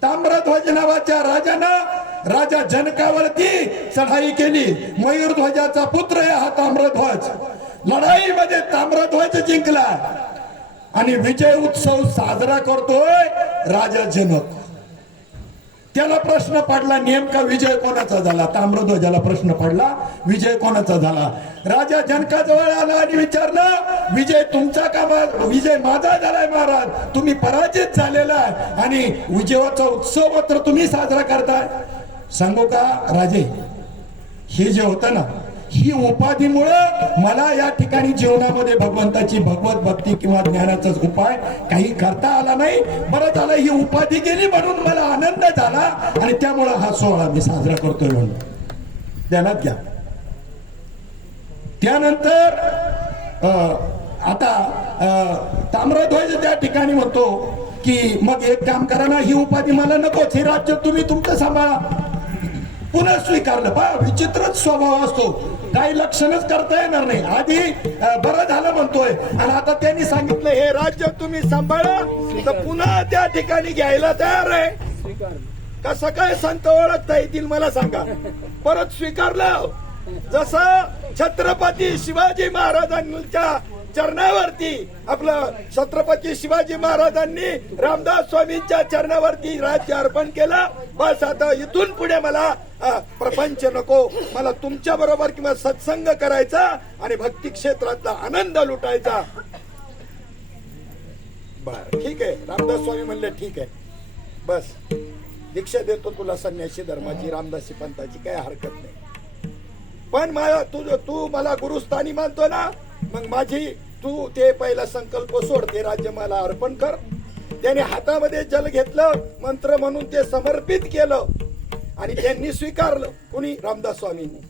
ताम्रध्वज नावाच्या राजानं राजा जनकावरती चढाई केली. मयूरध्वजाचा पुत्र आहे हा ताम्रध्वज. लढाईमध्ये ताम्रध्वज जिंकला आणि विजय उत्सव साजरा करतोय राजा जनक. त्याला प्रश्न पडला नेमका विजय कोणाचा झाला? ताम्रध्वजाला प्रश्न पडला विजय कोणाचा झाला? राजा जनकाजवळ आला आणि विचारलं विजय तुमचा का? विजय माझा झालाय महाराज, तुम्ही पराजित झालेला आहे आणि विजयाचा उत्सव मात्र तुम्ही साजरा करताय. सांगू का राजे, हे जे होतं ना, ही उपाधीमुळं मला या ठिकाणी जीवनामध्ये भगवंताची भगवत भक्ती किंवा ज्ञानाचा उपाय काही करता आला नाही. बरं झालं ही उपाधी गेली म्हणून मला आनंद झाला आणि त्यामुळं हा सोहळा मी साजरा करतोय म्हणून ध्यानात घ्या. त्यानंतर आता ताम्रध्वज त्या ठिकाणी म्हणतो की मग एक काम करा ना, ही उपाधी मला नकोच, हे राज्य तुम्ही तुमचं सांभाळा. पुन्हा स्वीकारलं. पहा विचित्रच स्वभाव असतो, काही लक्षणच करता येणार नाही. आधी बरं झालं म्हणतोय आणि आता त्यांनी सांगितलं हे राज्य तुम्ही सांभाळा, तर पुन्हा त्या ठिकाणी घ्यायला तयार आहे. कसं काय संत ओळखता येतील मला सांगा? परत स्वीकारलं. जसं छत्रपती शिवाजी महाराजांच्या चरणावरती आपलं छत्रपती शिवाजी महाराजांनी रामदास स्वामींच्या चरणावरती राज्य अर्पण केलं. बस आता इथून पुढे मला प्रपंच नको, मला तुमच्या बरोबर किंवा सत्संग करायचा आणि भक्ती क्षेत्रातला आनंद लुटायचा. बर ठीक आहे. रामदास स्वामी म्हणले ठीक आहे, बस दीक्षा देतो तुला संन्यासी धर्माची, रामदासी पंथाची, काही हरकत नाही. पण मला तू मला गुरुस्थानी मानतो ना, मग माझी तू ते पहिला संकल्प सोड, ते राज्य मला अर्पण कर. त्याने हातामध्ये जल घेतलं, मंत्र म्हणून ते समर्पित केलं आणि त्यांनी स्वीकारलं. कोणी? रामदास स्वामींनी.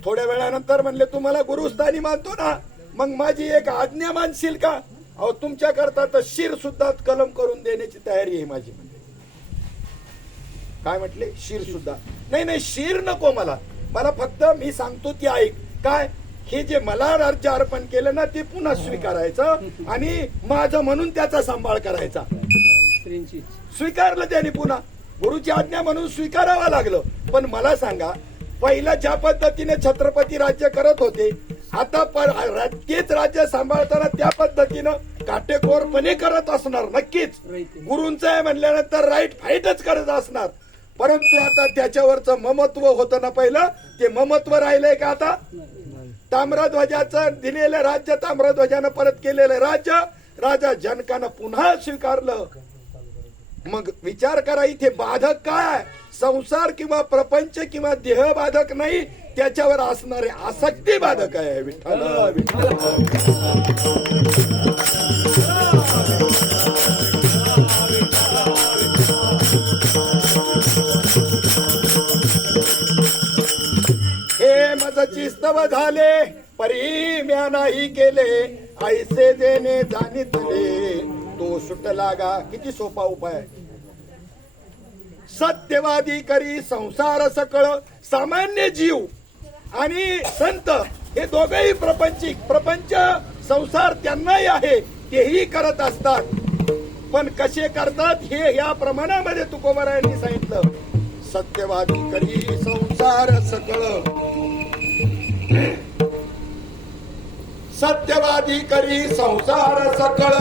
थोड्या वेळानंतर म्हणले तुम्हाला गुरुस्थानी मानतो ना, मग माझी एक आज्ञा मानशील का? अहो तुमच्या करता तर शिर सुद्धा कलम करून देण्याची तयारी आहे माझी. काय म्हटले? शिर सुद्धा नाही. नाही शिर नको मला, मला फक्त मी सांगतो ती ऐक. काय? हे जे मला राज्य अर्पण केलं ना ते पुन्हा स्वीकारायचं आणि माझं म्हणून त्याचा सांभाळ करायचा. स्वीकारलं त्याने पुन्हा, गुरुची आज्ञा म्हणून स्वीकारावं लागलं. पण मला सांगा, पहिला ज्या पद्धतीने छत्रपती राज्य करत होते, आता तेच राज्य सांभाळताना त्या पद्धतीनं काटेकोरपणे करत असणार नक्कीच. गुरूंचं आहे म्हणल्यानंतर राईट फाईटच करत असणार. परंतु आता त्याच्यावरचं ममत्व होतं ना पहिलं, ते ममत्व राहिलंय का आता? ताम्रध्वजाचं दिलेलं राज्य, ताम्रध्वजानं परत केलेलं राज्य राजा जनकानं पुन्हा स्वीकारलं. मग विचार करा, इथे बाधक काय? संसार किंवा प्रपंच किंवा देह बाधक नाही, त्याच्यावर असणारे आसक्ती बाधक आहे. विठ्ठल हे मजची स्तव झाले, परी म्या नाही केले, ऐसे देणे जाणितले, तो सुटला गा. किती सोपा उपाय. सत्यवादी करी संसार सकळ. सामान्य जीव आणि संत हे दोघेही प्रपंचिक, प्रपंच संसार त्यांनाही आहे, तेही करत असतात. पण कसे करतात हे या प्रमाणामध्ये तुकोबरायांनी सांगितलं. सत्यवादी करी संसार सकळ, सत्यवादी करी संसार सकळ,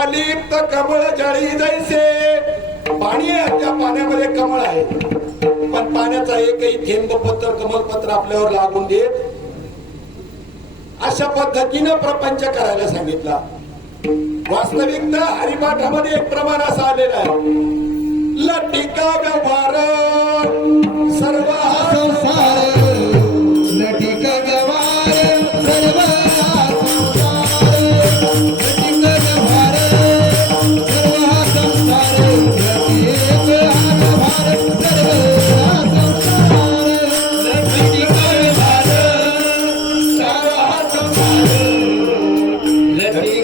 अलिप्त कमळ जळी जैसे. पाणी आहे, त्या पाण्यामध्ये कमळ आहे, पण पाण्याचा एकही थेंब पत्र कमलपत्र आपल्यावर लागून देत. अशा पद्धतीनं प्रपंच करायला सांगितला. वास्तविकता हरिपाठामध्ये एक प्रमाण असं आलेलं आहे. लटिका व्यवहार सर्व हा संसार, लटिका व्यवहार सर्व हा संसार, लटिका व्यवहार सर्व हा संसार, लटिका व्यवहार सर्व हा संसार, लटिका व्यवहार सर्व हा संसार, लटिका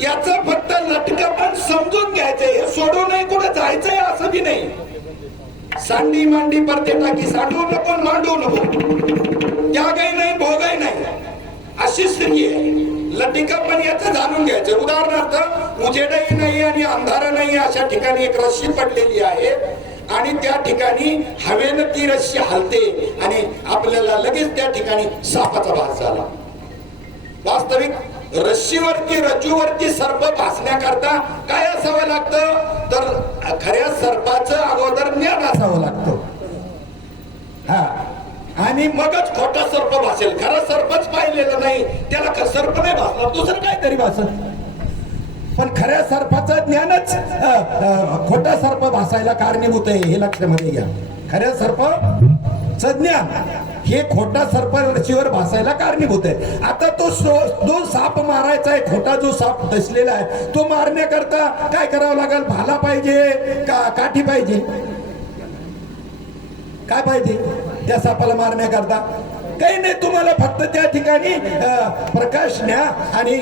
याचं फक्त लटकं पण समजून घ्यायचंय, हे सोडू नये, कुठं जायचंय असं बी नाही. सांडी मांडी परते टाकी, साठवू नको मांडू नको, त्यागही नाही भोगही नाही, अशी स्थिती आहे. लटिकं पण याचं जाणून घ्यायचं. उदाहरणार्थ उजेडही नाही आणि अंधार नाही, अशा ठिकाणी एक रस्सी पडलेली आहे आणि त्या ठिकाणी हवेनं ती रस्सी हलते आणि आपल्याला लगेच त्या ठिकाणी सापाचा भास झाला. वास्तविक रस्सीवरती रज्जूवरती सर्प भासण्याकरता काय असावं लागतं? तर खऱ्या सर्पाचं अगोदर ज्ञान असावं लागतं. हा, आणि मगच खोटा सर्प भासेल. खरा सर्पच पाहिलेला नाही, त्याला सर्प नाही भासला, दुसरं काहीतरी भासल. पण खऱ्या सर्पाचं ज्ञानच खोटा सर्प भासायला कारणीभूत आहे, हे लक्षामध्ये घ्या. खऱ्या सर्पचं ज्ञान हे खोटा सर्प रस्सीवर भासायला कारणीभूत आहे. आता तो जो साप मारायचा आहे, खोटा जो साप डसलेला आहे, तो मारण्याकरता काय करावं लागेल? भाला पाहिजे का काठी पाहिजे? काय पाहिजे त्या सापाला मारण्याकरता? काही नाही, तुम्हाला फक्त त्या ठिकाणी प्रकाश न्या आणि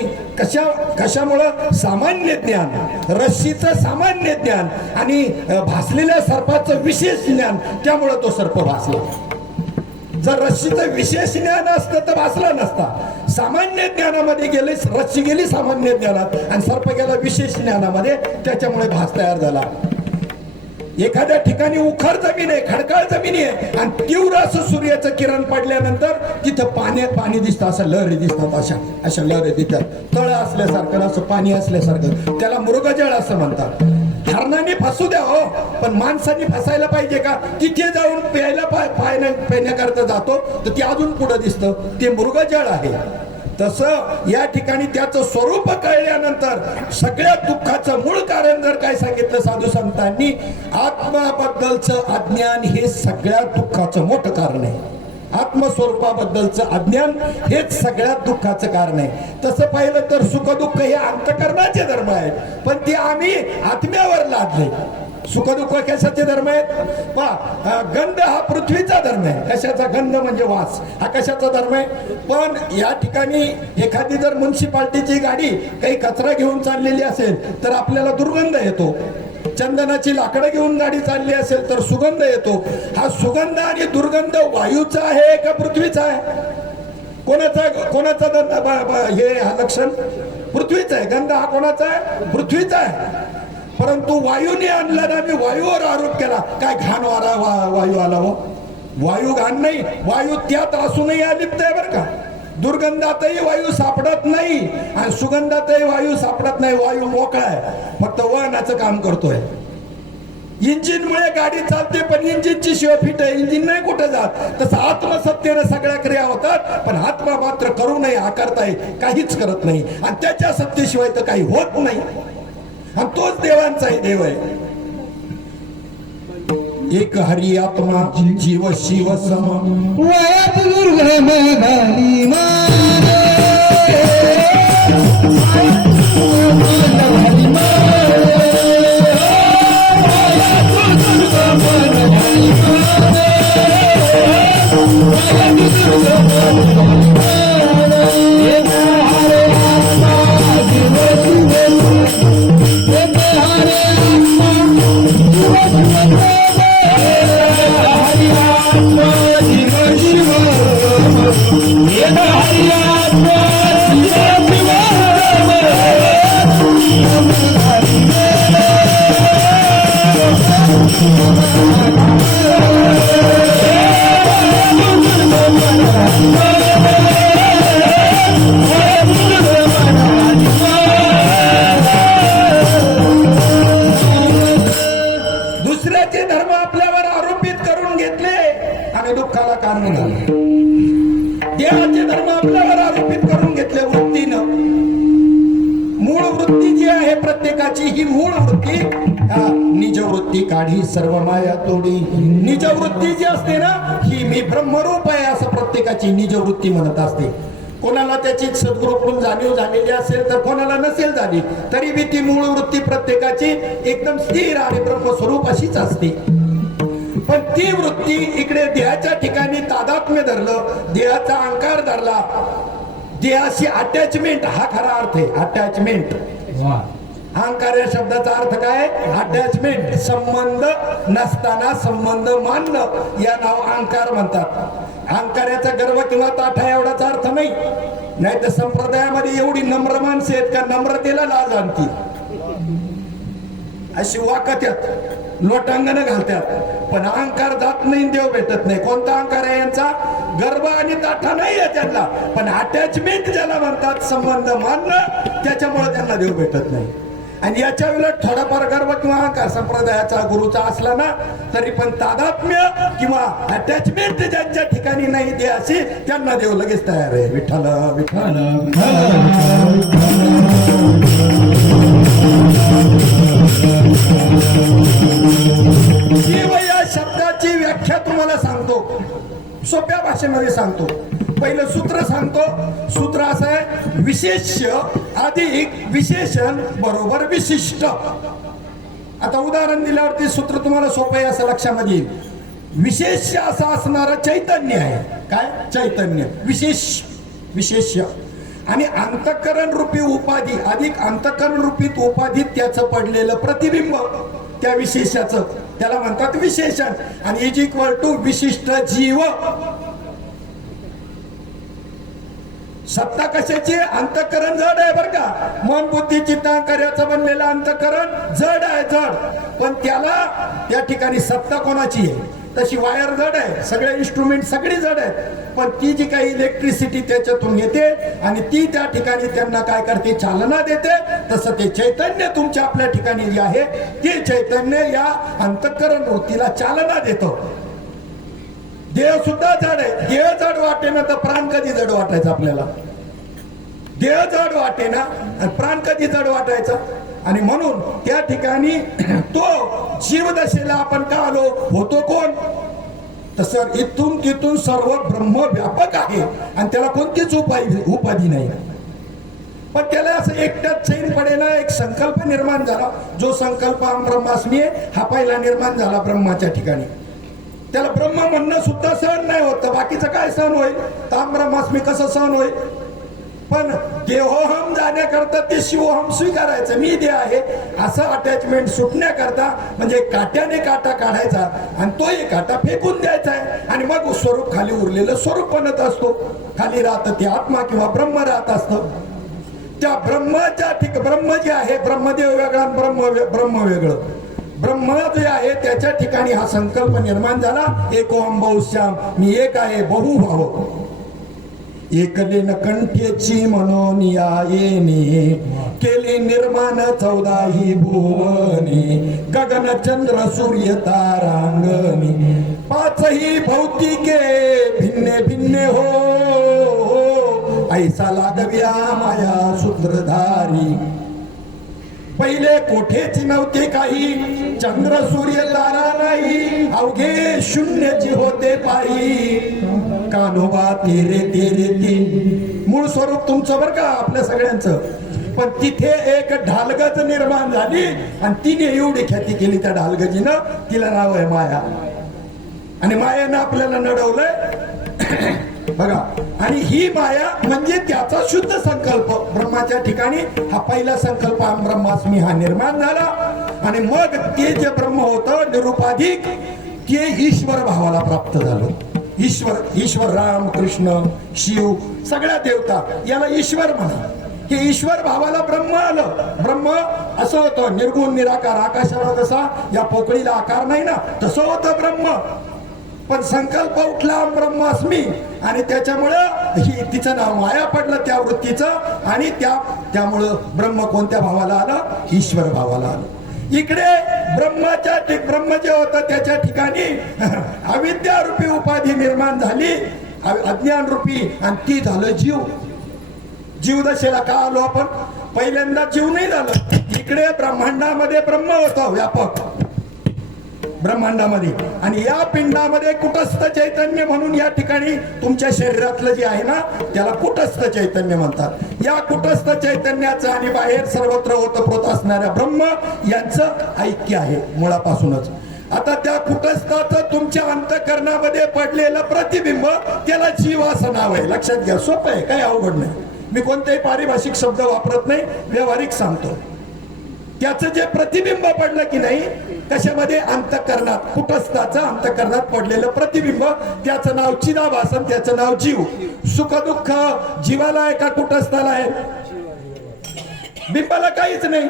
कशामुळं सामान्य ज्ञान, रस्सीचं सामान्य ज्ञान आणि भासलेल्या सर्पाचं विशेष ज्ञान, त्यामुळं तो सर्प भासला. जर रस्सीचं विशेष ज्ञान असतं तर भासला नसता. सामान्य ज्ञानामध्ये गेले, रस्सी गेली सामान्य ज्ञानात आणि सर्प गेला विशेष ज्ञानामध्ये, त्याच्यामुळे भास तयार झाला. एखाद्या ठिकाणी उखर जमीन आहे, खडकाळ जमीन आहे आणि तीव्र असं सूर्याचं किरण पडल्यानंतर तिथं पाण्यात पाणी दिसतं, असं लहरी दिसतात, अशा लहरी दिसतात, तळ असल्यासारखं, असं पाणी असल्यासारखं, त्याला मृगजळ असं म्हणतात. हरणाने फसू द्या हो, पण माणसाने फसायला पाहिजे का? तिथे जाऊन पिण्याकरता जातो तर ते अजून पुढे दिसतं, ते मृगजळ आहे. तसं या ठिकाणी त्याचं स्वरूप कळल्यानंतर सगळ्या दुःखाचं मूळ कारण जर काय सांगितलं साधू संतांनी, आत्माबद्दलचं अज्ञान हे सगळ्या दुःखाचं मोठं कारण आहे. आत्मस्वरूपाबद्दलचं अज्ञान हेच सगळ्यात दुःखाचं कारण आहे. तसं पाहिलं तर सुखदुःख हे अंतकरणाचे धर्म आहेत, पण ते आम्ही आत्म्यावर लादले. सुखदुःख कशाचे धर्म आहेत? पहा, गंध हा पृथ्वीचा धर्म आहे. कशाचा? गंध म्हणजे वास, हा कशाचा धर्म आहे? पण या ठिकाणी एखादी जर म्युन्सिपाल्टीची गाडी काही कचरा घेऊन चाललेली असेल तर आपल्याला दुर्गंध येतो. चंदनाची लाकडं घेऊन गाडी चालली असेल तर सुगंध येतो. हा सुगंध आणि दुर्गंध वायूचा आहे का पृथ्वीचा आहे? कोणाचा हे हा लक्षण? पृथ्वीचा आहे. गंध हा कोणाचा आहे? पृथ्वीचा आहे. परंतु वायूने आणला ना, मी वायूवर आरोप केला, काय घाण वारा वायू आला हो. वायू घाण नाही, वायू त्यात असूनही अलिप्त आहे बरं का. दुर्गंधातही वायू सापडत नाही आणि सुगंधातही वायू सापडत नाही. वायू मोकळा आहे, फक्त वहनाचं काम करतोय. इंजिनमुळे गाडी चालते, पण इंजिनची शिव फिट आहे, इंजिन नाही कुठे जात. तसं आत्मसत्तेने सगळ्या क्रिया होतात, पण आत्मा मात्र करू नये हा करताय, काहीच करत नाही आणि त्याच्या सत्तेशिवाय तर काही होत नाही. आणि तोच देवांचाही देव आहे. एक हरी आत्मा जीव शिव सम वयात दुर्गम घाली दुसऱ्याचे धर्म आपल्यावर आरोपित करून घेतले आणि दुःखाला कारण झाले. देवाचे धर्म आपल्यावर आरोपित करून घेतले वृत्तीनं. मूळ वृत्ती जी आहे प्रत्येकाची, ही मूळ वृत्ती निज वृत्ती काढी सर्व माया तोडी. निज वृत्ती जी असते ना, ही मी ब्रह्मरूप आहे असं प्रत्येकाची निज वृत्ती म्हणत असते. कोणाला त्याची सद्गुरूकडून जाणीव झालेली असेल तर कोणाला नसेल झाली, तरी बी ती मूळ वृत्ती प्रत्येकाची एकदम स्थिर आणि ब्रह्मस्वरूप अशीच असते. पण ती वृत्ती इकडे देहाच्या ठिकाणी तादात्म्य धरलं, देहाचा अहंकार धरला, देहाशी अटॅचमेंट, हा खरा अर्थ आहे अटॅचमेंट. अहंकार या शब्दाचा अर्थ काय? अटॅचमेंट. संबंध नसताना संबंध मानणं, या नाव अहंकार म्हणतात. अहंकाराचा गर्व किंवा ताठा एवढाच अर्थ नाही. नाही तर संप्रदायामध्ये एवढी नम्र माणसं आहेत का नम्रतेला लाज आणती, अशी वाकत्यात, लोटांगण घालतात, पण अहंकार जात नाही, देव भेटत नाही. कोणता अहंकार आहे यांचा? गर्व आणि ताठा नाही आहे त्यांना, पण अटॅचमेंट ज्याला म्हणतात, संबंध मानणं, त्याच्यामुळे त्यांना देव भेटत नाही. आणि याच्या उलट थोडाफार गर्व किंवा अहंकार संप्रदायाचा गुरुचा असला ना, तरी पण तादात्म्य किंवा अटॅचमेंट ज्यांच्या ठिकाणी नाही देहाशी, त्यांना देव लगेच तयार आहे. विठ्ठल विठ्ठल जीव या शब्दाची व्याख्या तुम्हाला सांगतो, सोप्या भाषेमध्ये सांगतो. पहिलं सूत्र सांगतो. सूत्र असं आहे, विशेष्य अधिक विशेषण बरोबर विशिष्ट. आता उदाहरण दिल्यावरती सूत्र तुम्हाला सोपं आहे असं लक्षामध्ये येईल. विशेष असं असणारं चैतन्य आहे. काय चैतन्य विशेष आणि अंतःकरण रूपी उपाधी अधिक अंतःकरण रूपी उपाधीत त्याचं पडलेलं प्रतिबिंब त्या विशेषाचं त्याला म्हणतात विशेषण. आणि इज इक्वल टू विशिष्ट जीव. सत्ता कशाची? अंतःकरण जड आहे बरं का. मन बुद्धी चित्त अहंकार्याचं बनलेलं अंतःकरण जड आहे जड. पण त्याला त्या ठिकाणी सत्ता कोणाची आहे? तशी वायर जड आहे, सगळे इन्स्ट्रुमेंट सगळी जड आहेत. पण ती जी काही इलेक्ट्रिसिटी त्याच्यातून येते आणि ती त्या ठिकाणी त्यांना काय करते? चालना देते. तसं ते चैतन्य तुमच्या आपल्या ठिकाणी जे आहे ते चैतन्य या अंतःकरण वृत्तीला चालना देतो. देह सुद्धा जड आहे. देह जड वाटेना तर प्राण कधी जड वाटायचा आपल्याला? देह जड वाटेना आणि प्राण कधी जड वाटायचा? आणि म्हणून त्या ठिकाणी तो जीवदशेला आपण का आलो होतो कोण? तसं इथून तिथून सर्व ब्रह्म व्यापक आहे आणि त्याला कोणतीच उपाधी नाही. पण त्याला असं एकट्यात चैन पडेना एक संकल्प निर्माण झाला. जो संकल्प ब्रह्मास्मी आहे हा पहिला निर्माण झाला ब्रह्माच्या ठिकाणी. त्याला ब्रह्म म्हणणं सुद्धा सहन नाही होत. बाकीचं काय सहन होईल? ताम ब्रह्मास्मी कसं सहन होईल? पण देहोहम जाण्याकरता ते शिवोहम स्वीकारायचं. मी देह आहे असं अटॅचमेंट सुटण्याकरता म्हणजे काट्याने काटा काढायचा आणि तो एक काटा फेकून द्यायचा आहे. आणि मग स्वरूप खाली उरलेलं स्वरूप बनत असतो. खाली राहतं ते आत्मा किंवा ब्रह्म राहत असतं. त्या ब्रह्माच्या ब्रह्म जे आहे ब्रह्मदेव वेगळा ब्रह्म वेगळं. ब्रह्म जे आहे त्याच्या ठिकाणी हा संकल्प निर्माण झाला. एकोहम बहुश्याम, मी एक आहे बहुभाव. एकलेन कंठ्याची म्हणून या येणे केली निर्माण 14 भुवने. गगन चंद्र सूर्य तारांगणी 5 भौतिके भिन्ने भिन्ने हो. ऐसा लागव्या माया सूत्रधारी. पहिले कोठेच नव्हते काही, चंद्र सूर्य तारा नाही, अवघे शून्यची होते पायी. कान्होबा तेरे तेरे तीन. मूळ स्वरूप तुमचं बरं का आपल्या सगळ्यांचं. पण तिथे एक ढालगज निर्माण झाली आणि तिने एवढी ख्याती केली त्या ढालगजीनं. तिला नाव आहे माया. आणि मायानं आपल्याला नडवलंय बघा. आणि ही माया म्हणजे त्याचा शुद्ध संकल्प ब्रह्माच्या ठिकाणी हा पहिला संकल्प ब्रह्मास्मी हा निर्माण झाला. आणि मग ते जे ब्रह्म होतं निरुपाधिक ते ईश्वर भावाला प्राप्त झालं. ईश्वर राम कृष्ण शिव सगळ्या देवता याला ईश्वर म्हणा. हे ईश्वर भावाला ब्रह्म आलं. ब्रह्म असं होतं निर्गुण निराकार. आकाशाला जसा या पोकळीला आकार नाही ना तसं होतं ब्रह्म. पण संकल्प उठला ब्रह्मास्मी आणि त्याच्यामुळं तिचं नाव माया पडलं त्या वृत्तीचं. आणि त्यामुळं ब्रह्म कोणत्या भावाला आलं? ईश्वर भावाला आलं. इकडे ब्रह्म जे होतं त्याच्या ठिकाणी अविद्या रूपी उपाधी निर्माण झाली, अज्ञान रूपी. आणि ती झालं जीव. जीवदशेला का आलो आपण? पहिल्यांदा जीव नाही झालं. इकडे ब्रह्मांडामध्ये ब्रह्म होतं व्यापक ब्रह्मांडामध्ये. आणि या पिंडामध्ये कुटस्थ चैतन्य म्हणून या ठिकाणी तुमच्या शरीरातलं जे आहे ना त्याला कुटस्थ चैतन्य म्हणतात. या कुटस्थ चैतन्याचं आणि बाहेर सर्वत्र होत असणाऱ्या ब्रह्म यांचं ऐक्य आहे मुळापासूनच. आता त्या कुटस्थाचं तुमच्या अंतःकरणामध्ये पडलेलं प्रतिबिंब त्याला जीव असं नाव आहे. लक्षात घ्या. सोपं आहे, काही अवघड नाही. मी कोणतेही पारिभाषिक शब्द वापरत नाही, व्यावहारिक सांगतो. त्याचं जे प्रतिबिंब पडलं की नाही कशामध्ये? अंतःकरणात. कुटस्थाचं अंतःकरणात पडलेलं प्रतिबिंब त्याचं नाव चिदाभासन, त्याचं नाव जीव. सुख दुःख जीवाला आहे का कुटस्थाला आहे? बिंबाला काहीच नाही.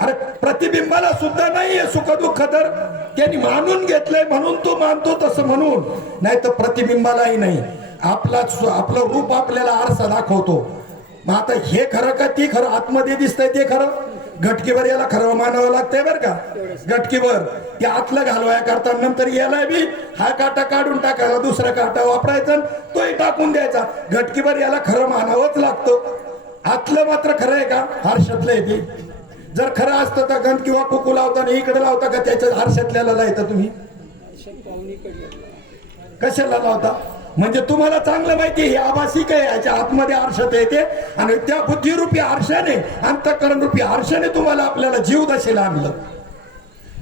अरे प्रतिबिंबाला सुद्धा नाहीये सुख दुःख. तर त्यांनी मानून घेतलंय म्हणून तो मानतो तसं म्हणून. नाही तर प्रतिबिंबालाही नाही. आपलं रूप आपल्याला आरसा दाखवतो. मग आता हे खरं का ते खरं? आतमध्ये दिसतंय ते खरं? घटकीवर याला खरं मानावं लागतंय बरं का. घटकीवर ते आतलं घालवाया करता नंतर याला बी हा काटा काढून टाकायला दुसरा काटा वापरायचा तोही टाकून द्यायचा. घटकीवर याला खरं मानावंच लागतं. आतलं मात्र खरं आहे का? हर्षातलं आहे ते. जर खरं असतं तर गंध किंवा कुकू लावताना इकडे लावता का त्याच्या हर्षातल्याला लावता तुम्ही? कशाला लावता? म्हणजे तुम्हाला चांगलं माहिती हे आभासिक आहे. याच्या आतमध्ये आरशात येते आणि त्या बुद्धिरूपी आरशाने अंतःकरण रूपी आरशाने तुम्हाला आपल्याला जीवदशेला आणलं.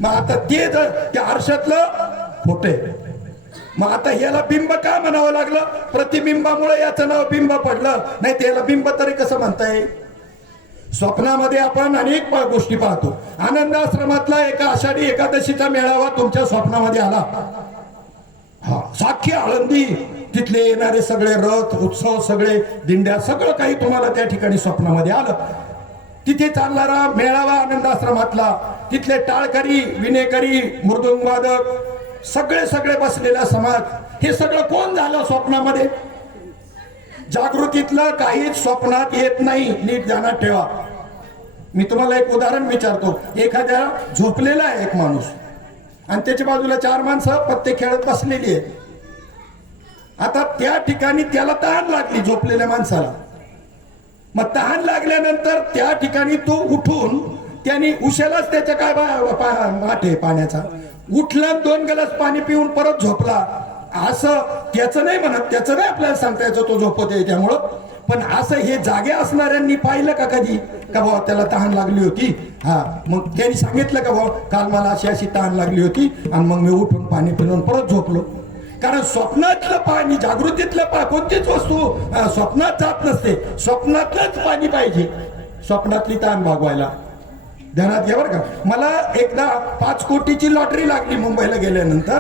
मग आता ते जर त्या आरशातलं खोटे मग आता याला बिंब का म्हणावं लागलं? प्रतिबिंबामुळे याचं नाव बिंब पडलं, नाही त्याला बिंब तरी कसं म्हणता येईल? स्वप्नामध्ये आपण अनेक गोष्टी पाहतो. आनंद आश्रमातला एका आषाढी एकादशीचा मेळावा तुमच्या स्वप्नामध्ये आला. हा, साखी आळंदी, तिथले येणारे सगळे रथ उत्सव, सगळे दिंड्या, सगळं काही तुम्हाला त्या ठिकाणी स्वप्नामध्ये आलं. तिथे चालणारा मेळावा आनंद आश्रमातला, तिथले टाळकरी, विणेकरी, मृदुंगवादक, सगळे सगळे बसलेला समाज, हे सगळं कोण झालं स्वप्नामध्ये? जागृतीतलं काहीच स्वप्नात येत नाही, नीट ध्यानात ठेवा. मी तुम्हाला एक उदाहरण विचारतो. एखाद्या झोपलेला आहे एक माणूस आणि त्याच्या बाजूला 4 माणसं पत्ते खेळत बसलेली आहेत. आता त्या ठिकाणी त्याला तहान लागली झोपलेल्या माणसाला. मग तहान लागल्यानंतर त्या ठिकाणी तो उठून त्याने उशेलाच त्याच्या काय वाटे पाण्याचा उठला, 2 ग्लास पाणी पिऊन परत झोपला. असं त्याचं नाही म्हणत, त्याचं नाही आपल्याला सांगता यायचं तो झोपत आहे त्यामुळं. पण असं हे जागे असणाऱ्यांनी पाहिलं का कधी का बाबा त्याला तहान लागली होती? हा, मग त्यांनी सांगितलं का बाबा काल मला अशी अशी तहान लागली होती आणि मग मी उठून पाणी पिऊन परत झोपलो. कारण स्वप्नातलं पाणी, जागृतीतलं कोणतीच वस्तू स्वप्नात जात नसते. स्वप्नातलंच पाणी पाहिजे स्वप्नातली तहान भागवायला. ध्यानात घ्या बरं का. मला एकदा 5 कोटीची लॉटरी लागली मुंबईला गेल्यानंतर.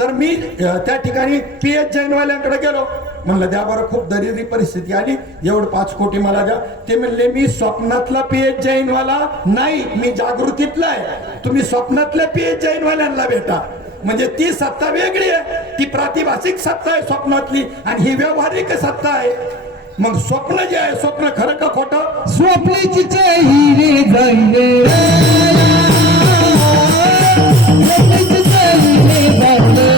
तर मी त्या ठिकाणी PS जैनवाल्यांकडे गेलो. म्हणलं द्या बरं, खूप दरिद्री परिस्थिती आली, एवढं 5 कोटी मला द्या. ते म्हणले मी स्वप्नातला PS जैनवाला नाही, मी जागृतीतला आहे. तुम्ही स्वप्नातल्या PS जैनवाल्यांना भेटा. म्हणजे ती सत्ता वेगळी आहे, ती प्रातिभासिक सत्ता आहे स्वप्नातली, आणि ही व्यावहारिक सत्ता आहे. मग स्वप्न जे आहे, स्वप्न खरं का खोटं? स्वप्नीची हिरे जाईले, स्वप्नीची हिरे जाईले,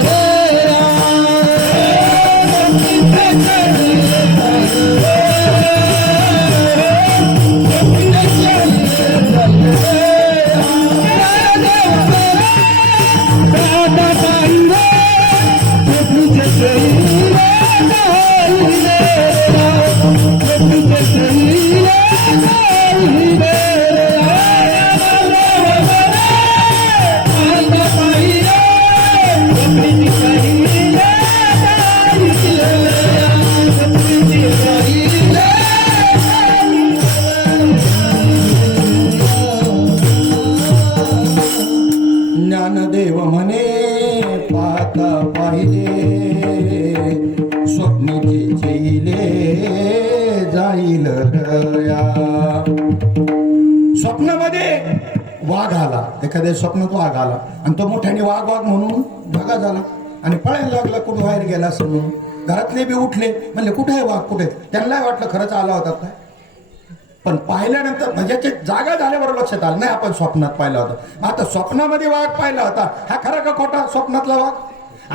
ज्ञानदेव म्हणे पाहता पाहिले, स्वप्नीचे चेले जाईल रया. स्वप्नामध्ये वाघ आला, एखाद्या स्वप्नात वाघ आला आणि तो मोठ्याने वाघ वाघ म्हणून जागा झाला आणि पळायला लागला, कुठं बाहेर गेला असं म्हणून. घरातले बी उठले, म्हणले कुठे आहे वाघ, कुठे? त्यांनाही वाटलं खरंच आला होता काय. पण पाहिल्यानंतर म्हणजे ते जागा झाल्यावर लक्षात आलं नाही आपण स्वप्नात पाहिला होता. आता स्वप्नामध्ये वाघ पाहिला होता, हा खरा का खोटा? स्वप्नातला वाघ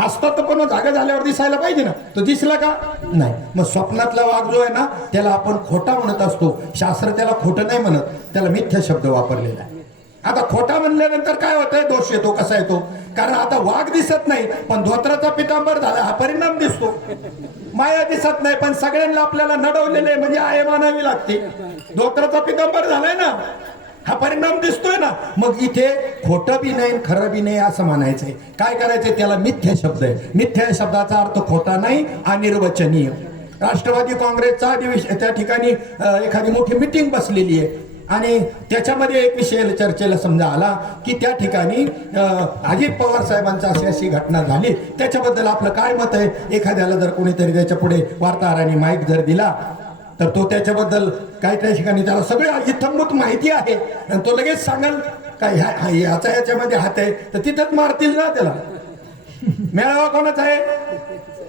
असता तर पण जागा झाल्यावर दिसायला पाहिजे ना, तो दिसला का? नाही. मग स्वप्नातला वाघ जो आहे ना, त्याला आपण खोटा म्हणत असतो. शास्त्र त्याला खोटं नाही म्हणत, त्याला मिथ्या शब्द वापरलेला आहे. आता खोटा म्हणल्यानंतर काय होतंय? दोष येतो. कसा येतो? कारण आता वाघ दिसत नाही पण धोत्राचा पितांबर झाला, हा परिणाम दिसतो. माया दिसत नाही पण सगळ्यांना आपल्याला नडवलेले म्हणजे आहे मानावी लागते. धोत्राचा पितांबर झालाय ना, हा परिणाम दिसतोय ना. मग इथे खोटं बी नाही खरं बी नाही असं म्हणायचंय. काय करायचंय? त्याला मिथ्या शब्द आहे. मिथ्या शब्दाचा अर्थ खोटा नाही, अनिर्वचनीय. राष्ट्रवादी काँग्रेसचा त्या ठिकाणी एखादी मोठी मिटिंग बसलेली आहे आणि त्याच्यामध्ये एक विषय चर्चेला समजा आला की त्या ठिकाणी अजित पवार साहेबांचा अशी घटना झाली, त्याच्याबद्दल आपलं काय मत आहे? एखाद्याला जर कोणीतरी त्याच्या पुढे वार्ताहरांनी माईक जर दिला तर तो त्याच्याबद्दल काय त्या ठिकाणी त्याला सगळं इत्थंभूत माहिती आहे आणि तो लगेच सांगाल काय ह्याचा याच्यामध्ये हात आहे, तर तिथंच मारतील ना त्याला. मेळावा कोणाचा आहे?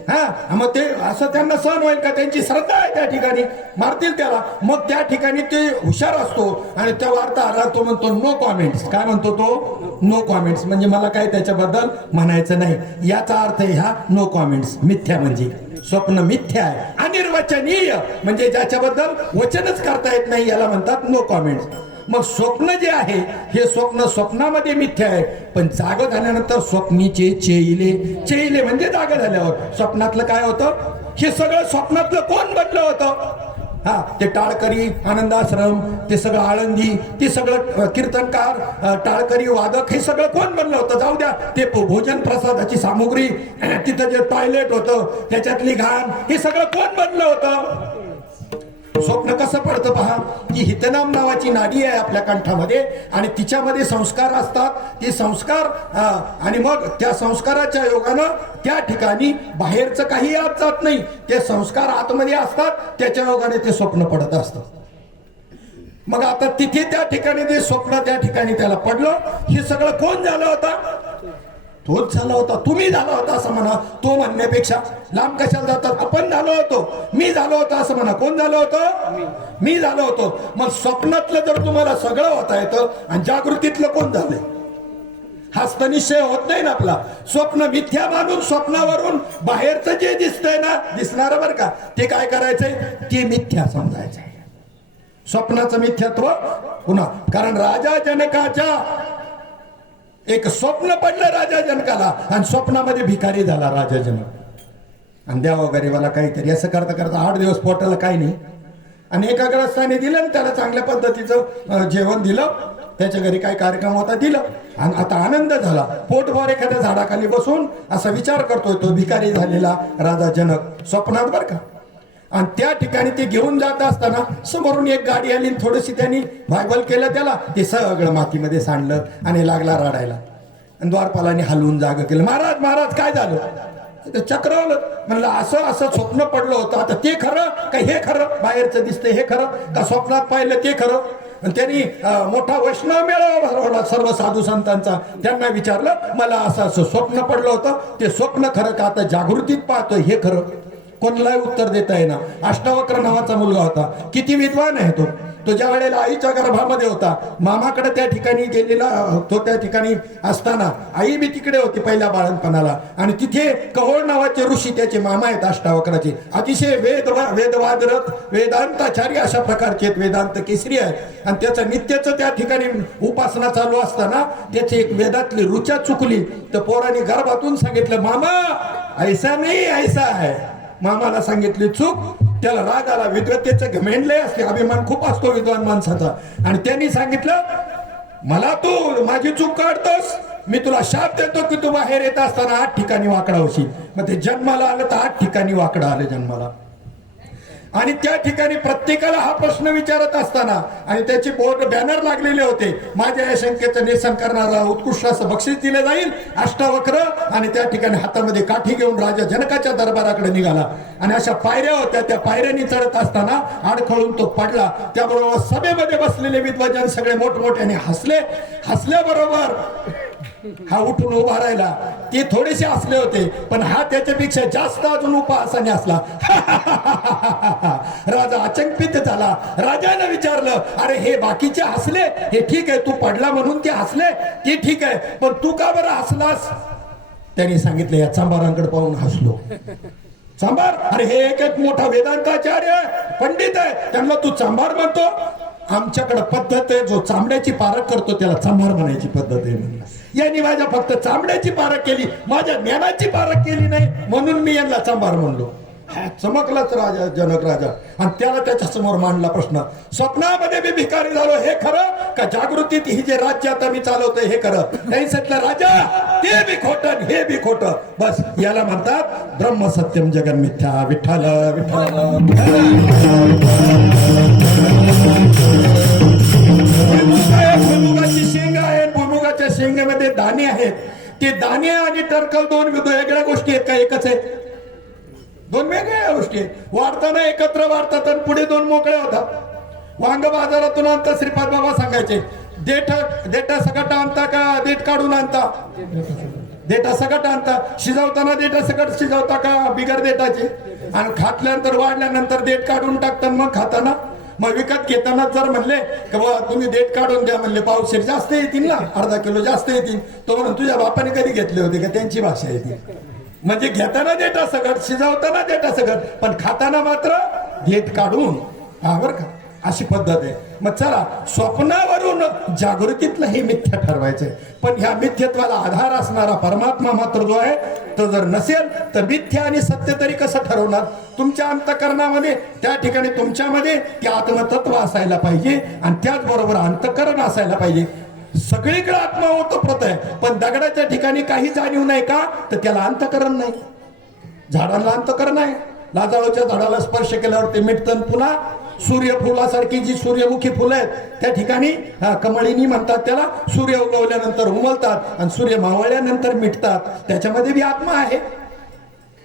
हा, मग ते असं त्यांना सहन होईल का? त्यांची श्रद्धा आहे त्या ठिकाणी, मारतील त्याला. मग त्या ठिकाणी ते हुशार असतो आणि त्या वार्ताहराला तो म्हणतो नो कॉमेंट्स. काय म्हणतो तो? No comments. म्हणजे मला काय त्याच्याबद्दल म्हणायचं नाही, याचा अर्थ आहे हा नो कॉमेंट्स. मिथ्या म्हणजे स्वप्न मिथ्या आहे. अनिर्वचनीय म्हणजे ज्याच्याबद्दल वचनच करता येत नाही, याला म्हणतात नो कॉमेंट्स. मग स्वप्न जे आहे हे स्वप्न स्वप्नामध्ये मिथ्या आहे, पण जाग झाल्यानंतर स्वप्नीचे चेईले. चेईले म्हणजे जाग झाल्यावर. स्वप्नातलं काय होतं? हे सगळं स्वप्नातलं कोण बनलं होतं? हा ते टाळकरी आनंदाश्रम, ते सगळं आळंदी, ते सगळं कीर्तनकार, टाळकरी वादक, हे सगळं कोण बनलं होतं? जाऊ द्या, ते भोजन प्रसादाची सामुग्री, तिथं जे टॉयलेट होतं त्याच्यातली घाण, हे सगळं कोण बनलं होतं? स्वप्न कसं पडतं पहा, की हितनाम नावाची नाडी आहे आपल्या कंठामध्ये आणि तिच्यामध्ये संस्कार असतात. ते संस्कार आणि मग त्या संस्काराच्या योगानं त्या ठिकाणी बाहेरचं काही आत जात नाही, ते संस्कार आतमध्ये असतात, त्याच्या योगाने ते स्वप्न पडत असतं. मग आता तिथे त्या ठिकाणी ते स्वप्न त्या ठिकाणी त्याला पडलं. हे सगळं कोण झालं होतं? तोच झाला होता, तुम्ही झाला होता असं म्हणा. तो म्हणण्यापेक्षा लांब कशाला जातात? आपण झालो होतो, मी झालो होतो असं म्हणा. कोण झालं होतं? मी झालो होतो. मग स्वप्नातलं जर तुम्हाला सगळं होता येतं आणि जागृतीतलं कोण झालंय? हाच तर निश्चय होत नाही ना आपला. स्वप्न मिथ्या मानून स्वप्नावरून बाहेरचं जे दिसतंय ना, दिसणार बरं का, ते काय करायचंय? ते मिथ्या समजायचंय. स्वप्नाचं मिथ्यात्व पुन्हा, कारण राजा जनकाच्या एक स्वप्न पडलं राजा जनकाला आणि स्वप्नामध्ये भिकारी झाला राजा जनक. आणि द्यावं गरीबाला काहीतरी असं करता करता 8 दिवस पोटाला काही नाही आणि एका ग्रस्ताने दिलं आणि त्याला चांगल्या पद्धतीचं जेवण दिलं. त्याच्या घरी काही कार्यक्रम होता, दिलं आणि आता आनंद झाला. पोटभर एखाद्या झाडाखाली बसून असा विचार करतोय तो भिकारी झालेला राजा जनक स्वप्नात बरं का. आणि त्या ठिकाणी ते घेऊन जात असताना समोरून एक गाडी आली, थोडीशी त्यांनी भायबल केलं त्याला, ते सगळं मातीमध्ये सांडलं आणि लागला रडायला. आणि द्वारपालाने हलवून जाग केलं. महाराज महाराज काय झालं? चक्रवलं. म्हणलं असं असं स्वप्न पडलं होतं, आता ते खरं का हे खरं? बाहेरचं दिसतंय हे खरं का स्वप्नात पाहिलं ते खरं? आणि त्यांनी मोठा वैष्णव मेळावा भरवला सर्व साधू संतांचा. त्यांना विचारलं, मला असं असं स्वप्न पडलं होतं, ते स्वप्न खरं का आता जागृतीत पाहतोय हे खरं? कोणालाही उत्तर देता येणार. अष्टावक्र नावाचा मुलगा होता, किती विद्वान आहे तो. ज्या वेळेला आईच्या गर्भामध्ये होता, मामाकडे त्या ठिकाणी गेलेला तो. त्या ठिकाणी असताना आई बी तिकडे होती पहिल्या बाळणपणाला आणि तिथे कहोळ नावाचे ऋषी त्याचे मामा आहेत अष्टावक्राचे. अतिशय वेदवादरत वेदांताचार्य अशा प्रकारचे आहेत, वेदांत केसरी आहे. आणि त्याचं नित्याचं त्या ठिकाणी उपासना चालू असताना त्याची एक वेदातली ऋचा चुकली. तर पोरांनी गर्भातून सांगितलं, मामा ऐसा नाही ऐसा आहे. मामाला सांगितली चूक, त्याला राग आला. विद्वत्तेचं घमेंडले असते, अभिमान खूप असतो विद्वान माणसाचा. आणि त्यांनी सांगितलं, मला तू माझी चूक काढतोस, मी तुला शाप देतो की तू बाहेर येत असताना 8 ठिकाणी वाकडा होशील. मग ते जन्माला आलं तर 8 ठिकाणी वाकडा आलं जन्माला. आणि त्या ठिकाणी प्रत्येकाला हा प्रश्न विचारत असताना आणि त्याचे बोर्ड बॅनर लागलेले होते, माझ्या या शंकेचं निरसन करणारा उत्कृष्ट असं बक्षीस दिलं जाईल अष्टावक्र. आणि त्या ठिकाणी हातामध्ये काठी घेऊन राजा जनकाच्या दरबाराकडे निघाला. आणि अशा पायऱ्या होत्या, त्या पायऱ्यांनी चढत असताना अडखळून तो पडला. त्याबरोबर सभेमध्ये बसलेले विद्वान सगळे मोठमोठ्याने हसले. हसल्याबरोबर हा उठून उभा राहिला. ते थोडेसे हसले होते, पण हा त्याच्यापेक्षा जास्त अजून उपहासाने हसला. राजा अचंबित झाला. राजाने विचारलं, अरे हे बाकीचे हसले हे ठीक आहे, तू पडला म्हणून ते हसले ते ठीक आहे, पण तू का बरं हसलास? त्यांनी सांगितलं, या चांभारांकडे पाहून हसलो. चांभार? अरे हे एक मोठा वेदांताचार्य आहे, पंडित आहे, त्यांना तू चांभार म्हणतो? आमच्याकडे पद्धत आहे, जो चांबड्याची पारख करतो त्याला चांभार म्हणायची पद्धत आहे म्हणला. यांनी माझ्या फक्त चांबड्याची पारख केली, माझ्या ज्ञानाची पारख केली नाही, म्हणून मी यांना चांभार म्हणलो. चमकलाच राजा जनक राजा. आणि त्याला त्याच्या समोर मांडला प्रश्न, स्वप्नामध्ये मी भिकारी झालो हे खरं का जागृतीत ही जे राज्य आता मी चालवतोय हे खरं? नाही म्हटलं, राजा ते बी खोटं हे बी खोटं. बस याला म्हणतात ब्रह्म सत्यम जगन मिथ्या. विठ्ठल विठ्ठल. भुईमुगाची शेंग आहे, भुईमुगाच्या शेंगेमध्ये दाणे आहेत. ते दाणे आणि टरकल दोन वेगळ्या गोष्टी आहेत का एकच आहेत? दोन वेगळ्या गोष्टी आहेत. वाढताना एकत्र वाढतात आणि पुढे दोन मोकळ्या होतात. वांग बाजारातून आणता, श्रीपाद बाबा सांगायचे, देठा सकट आणता का देठ काढून आणता? देठा सकट आणता. शिजवताना देठा सकट शिजवता का बिगर देठाचे? आणि खातल्यानंतर वाढल्यानंतर देठ काढून टाकतात मग खाताना. मग विकत घेताना जर म्हणले की बाबा तुम्ही देठ काढून द्या, म्हणले पावशेर जास्त येतील ना, अर्धा किलो जास्त येतील. तो म्हणून तुझ्या बापाने कधी घेतले होते का? त्यांची भाषा येते. म्हणजे घेताना देठा सकट, शिजवताना देठा सकट, पण खाताना मात्र देठ काढून. हा बरं का. अशी पद्धत आहे. मग चला, स्वप्नावरून जागृतीतलं हे मिथ्या ठरवायचंय. पण ह्या मिथ्यत्वाला आधार असणारा परमात्मा मात्र जो आहे तो जर नसेल तर मिथ्या आणि सत्य तरी कसं ठरवणार? तुमच्या अंतःकरणामध्ये त्या ठिकाणी तुमच्यामध्ये ते आत्मतत्व असायला पाहिजे आणि त्याचबरोबर अंतःकरण असायला पाहिजे. सगळीकडे आत्मा ओतप्रोत आहे, पण दगडाच्या ठिकाणी काही जाणीव नाही का? तर त्याला अंतःकरण नाही. झाडांना अंतःकरण आहे. लाजाळूच्या झाडाला स्पर्श केल्यावर ते मिटतं. पुन्हा सूर्यफुलासारखी जी सूर्यमुखी फुलं आहेत त्या ठिकाणी कमळिनी म्हणतात त्याला, सूर्य उगवल्यानंतर उमलतात आणि सूर्य मावळल्यानंतर मिटतात. त्याच्यामध्ये बी आत्मा आहे.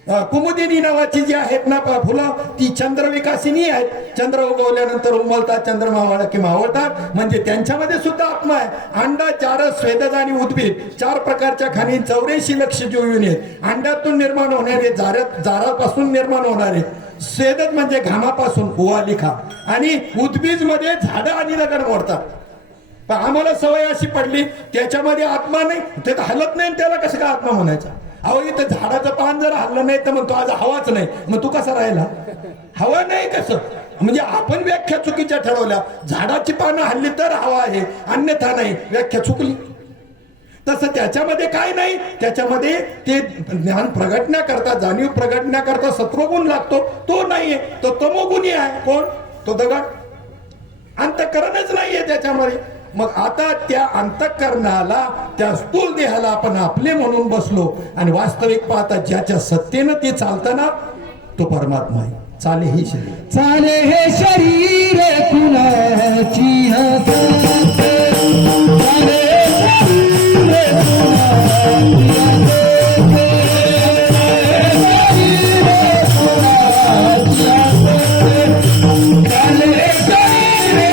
कुमुदिनी नावाची जी आहेत ना फुलं ती चंद्रविकासिनी आहेत. चंद्र उगवल्यानंतर उमलतात, चंद्र मावळला की मावळतात, म्हणजे त्यांच्यामध्ये सुद्धा आत्मा आहे. अंडा, चारस, स्वेदज आणि उद्भिद 4 प्रकारच्या खाणी 84 लक्ष जीव युनिट. अंड्यातून निर्माण होणारे, जारापासून निर्माण होणारे. स्वेदज म्हणजे घामापासून ओवा लिखा, आणि उद्भिज मध्ये झाडं आणि दगड मोडतात. पण आम्हाला सवय अशी पडली त्याच्यामध्ये आत्मा नाही, ते तर हलत नाही, त्याला कसं काय आत्मा म्हणायचा? अहो, इथं झाडाचं पान जर हल्लं नाही तर म्हणतो आज हवाच नाही, मग तू कसा राहिला? हवा नाही कसं? म्हणजे आपण व्याख्या चुकीच्या ठरवल्या. झाडाची पानं हल्ली तर हवा आहे, अन्यथा नाही, व्याख्या चुकली. तसं त्याच्यामध्ये काय नाही, त्याच्यामध्ये ते ज्ञान प्रगटण्याकरता, जाणीव प्रगटण्याकरता सत्वगुण लागतो, तो नाहीये. तो तमोगुणी आहे. कोण? तो दगड. अंतःकरणच नाहीये त्याच्यामध्ये. मग आता त्या अंतःकरणाला, त्या स्थूल देहाला आपण आपले म्हणून बसलो आणि वास्तविक पाहता ज्याच्या सत्तेनं ते चालताना तो परमात्मा आहे. चाले हे शरीर, चाले हे शरीर कुणाची हसत, चाले हे शरीर कुणाची हसत, चाले हे शरीर कुणाची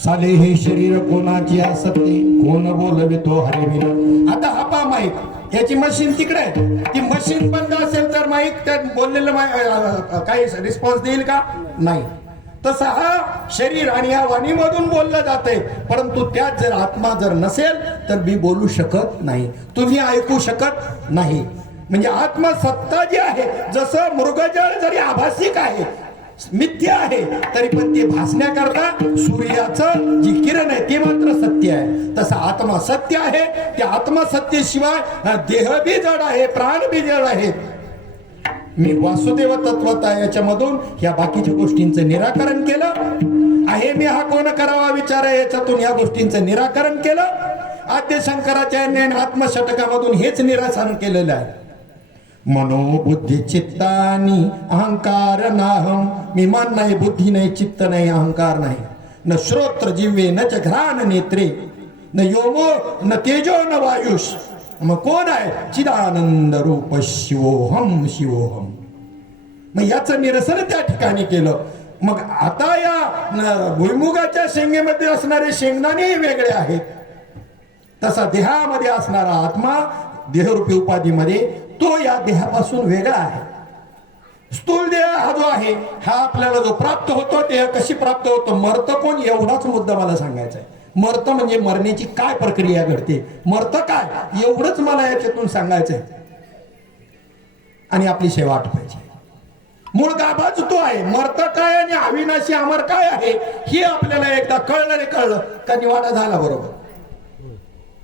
साले हे शरीर कोणाची असते, कोण बोलवितो हरे विन. आता हा पा माईक, याची मशीन तिकडे आहे. ती मशीन बंद असेल तर माईक त्यात बोललेलं काही रिस्पॉन्स देईल का? नाही. तसं हा शरीर आणि या वाणीमधून बोललं जातंय, परंतु त्यात जर आत्मा जर नसेल तर मी बोलू शकत नाही, तुम्ही ऐकू शकत नाही. म्हणजे आत्मा सत्ता जी आहे, जसं मृगजळ जरी आभासिक आहे, मिथ्या आहे, तरी पण ते भासण्याकरता सूर्याचं जी किरण आहे ते मात्र सत्य आहे. तसं आत्मा सत्य आहे. त्या आत्मा सत्य शिवाय देह बी जड आहे, प्राण बी जड आहे. मी वासुदेव तत्वता याच्यामधून या बाकीच्या गोष्टींचं निराकरण केलं आहे. मी हा कोण करावा विचार आहे याच्यातून या गोष्टींचं निराकरण केलं. आद्य शंकराचार्याने आत्मषटकामधून हेच निराकरण केलेलं आहे. मनोबुद्धी चित्तानी अहंकार नाहम. मी मन नाही, बुद्धी नाही, चित्त नाही, अहंकार नाही. न श्रोत्र जिव्हे न च घ्राण नेत्रे, न योमो न तेजो न वायुष. मग कोण आहे? चिदानंद रूप शिवोहम शिवोहम. मग याचं निरसन त्या ठिकाणी केलं. मग आता या भुईमुगाच्या शेंगेमध्ये असणारे शेंगदाणे वेगळे आहेत. तसा देहामध्ये असणारा आत्मा देहरूपी उपाधीमध्ये तो या देहापासून वेगळा आहे. स्थूल देह हा जो आहे हा आपल्याला जो प्राप्त होतो, देह कशी प्राप्त होतो, मरत कोण, एवढाच मुद्दा मला सांगायचा आहे. मरत म्हणजे मरण्याची काय प्रक्रिया घडते, मरत काय, एवढंच मला याच्यातून सांगायचं आहे. आणि आपली सेवा आठवायची. मूळ गाभाच तो आहे. मरत काय आणि अविनाशी अमर काय आहे हे आपल्याला एकदा कळलं रे कळलं का निवाडा झाला. बरोबर.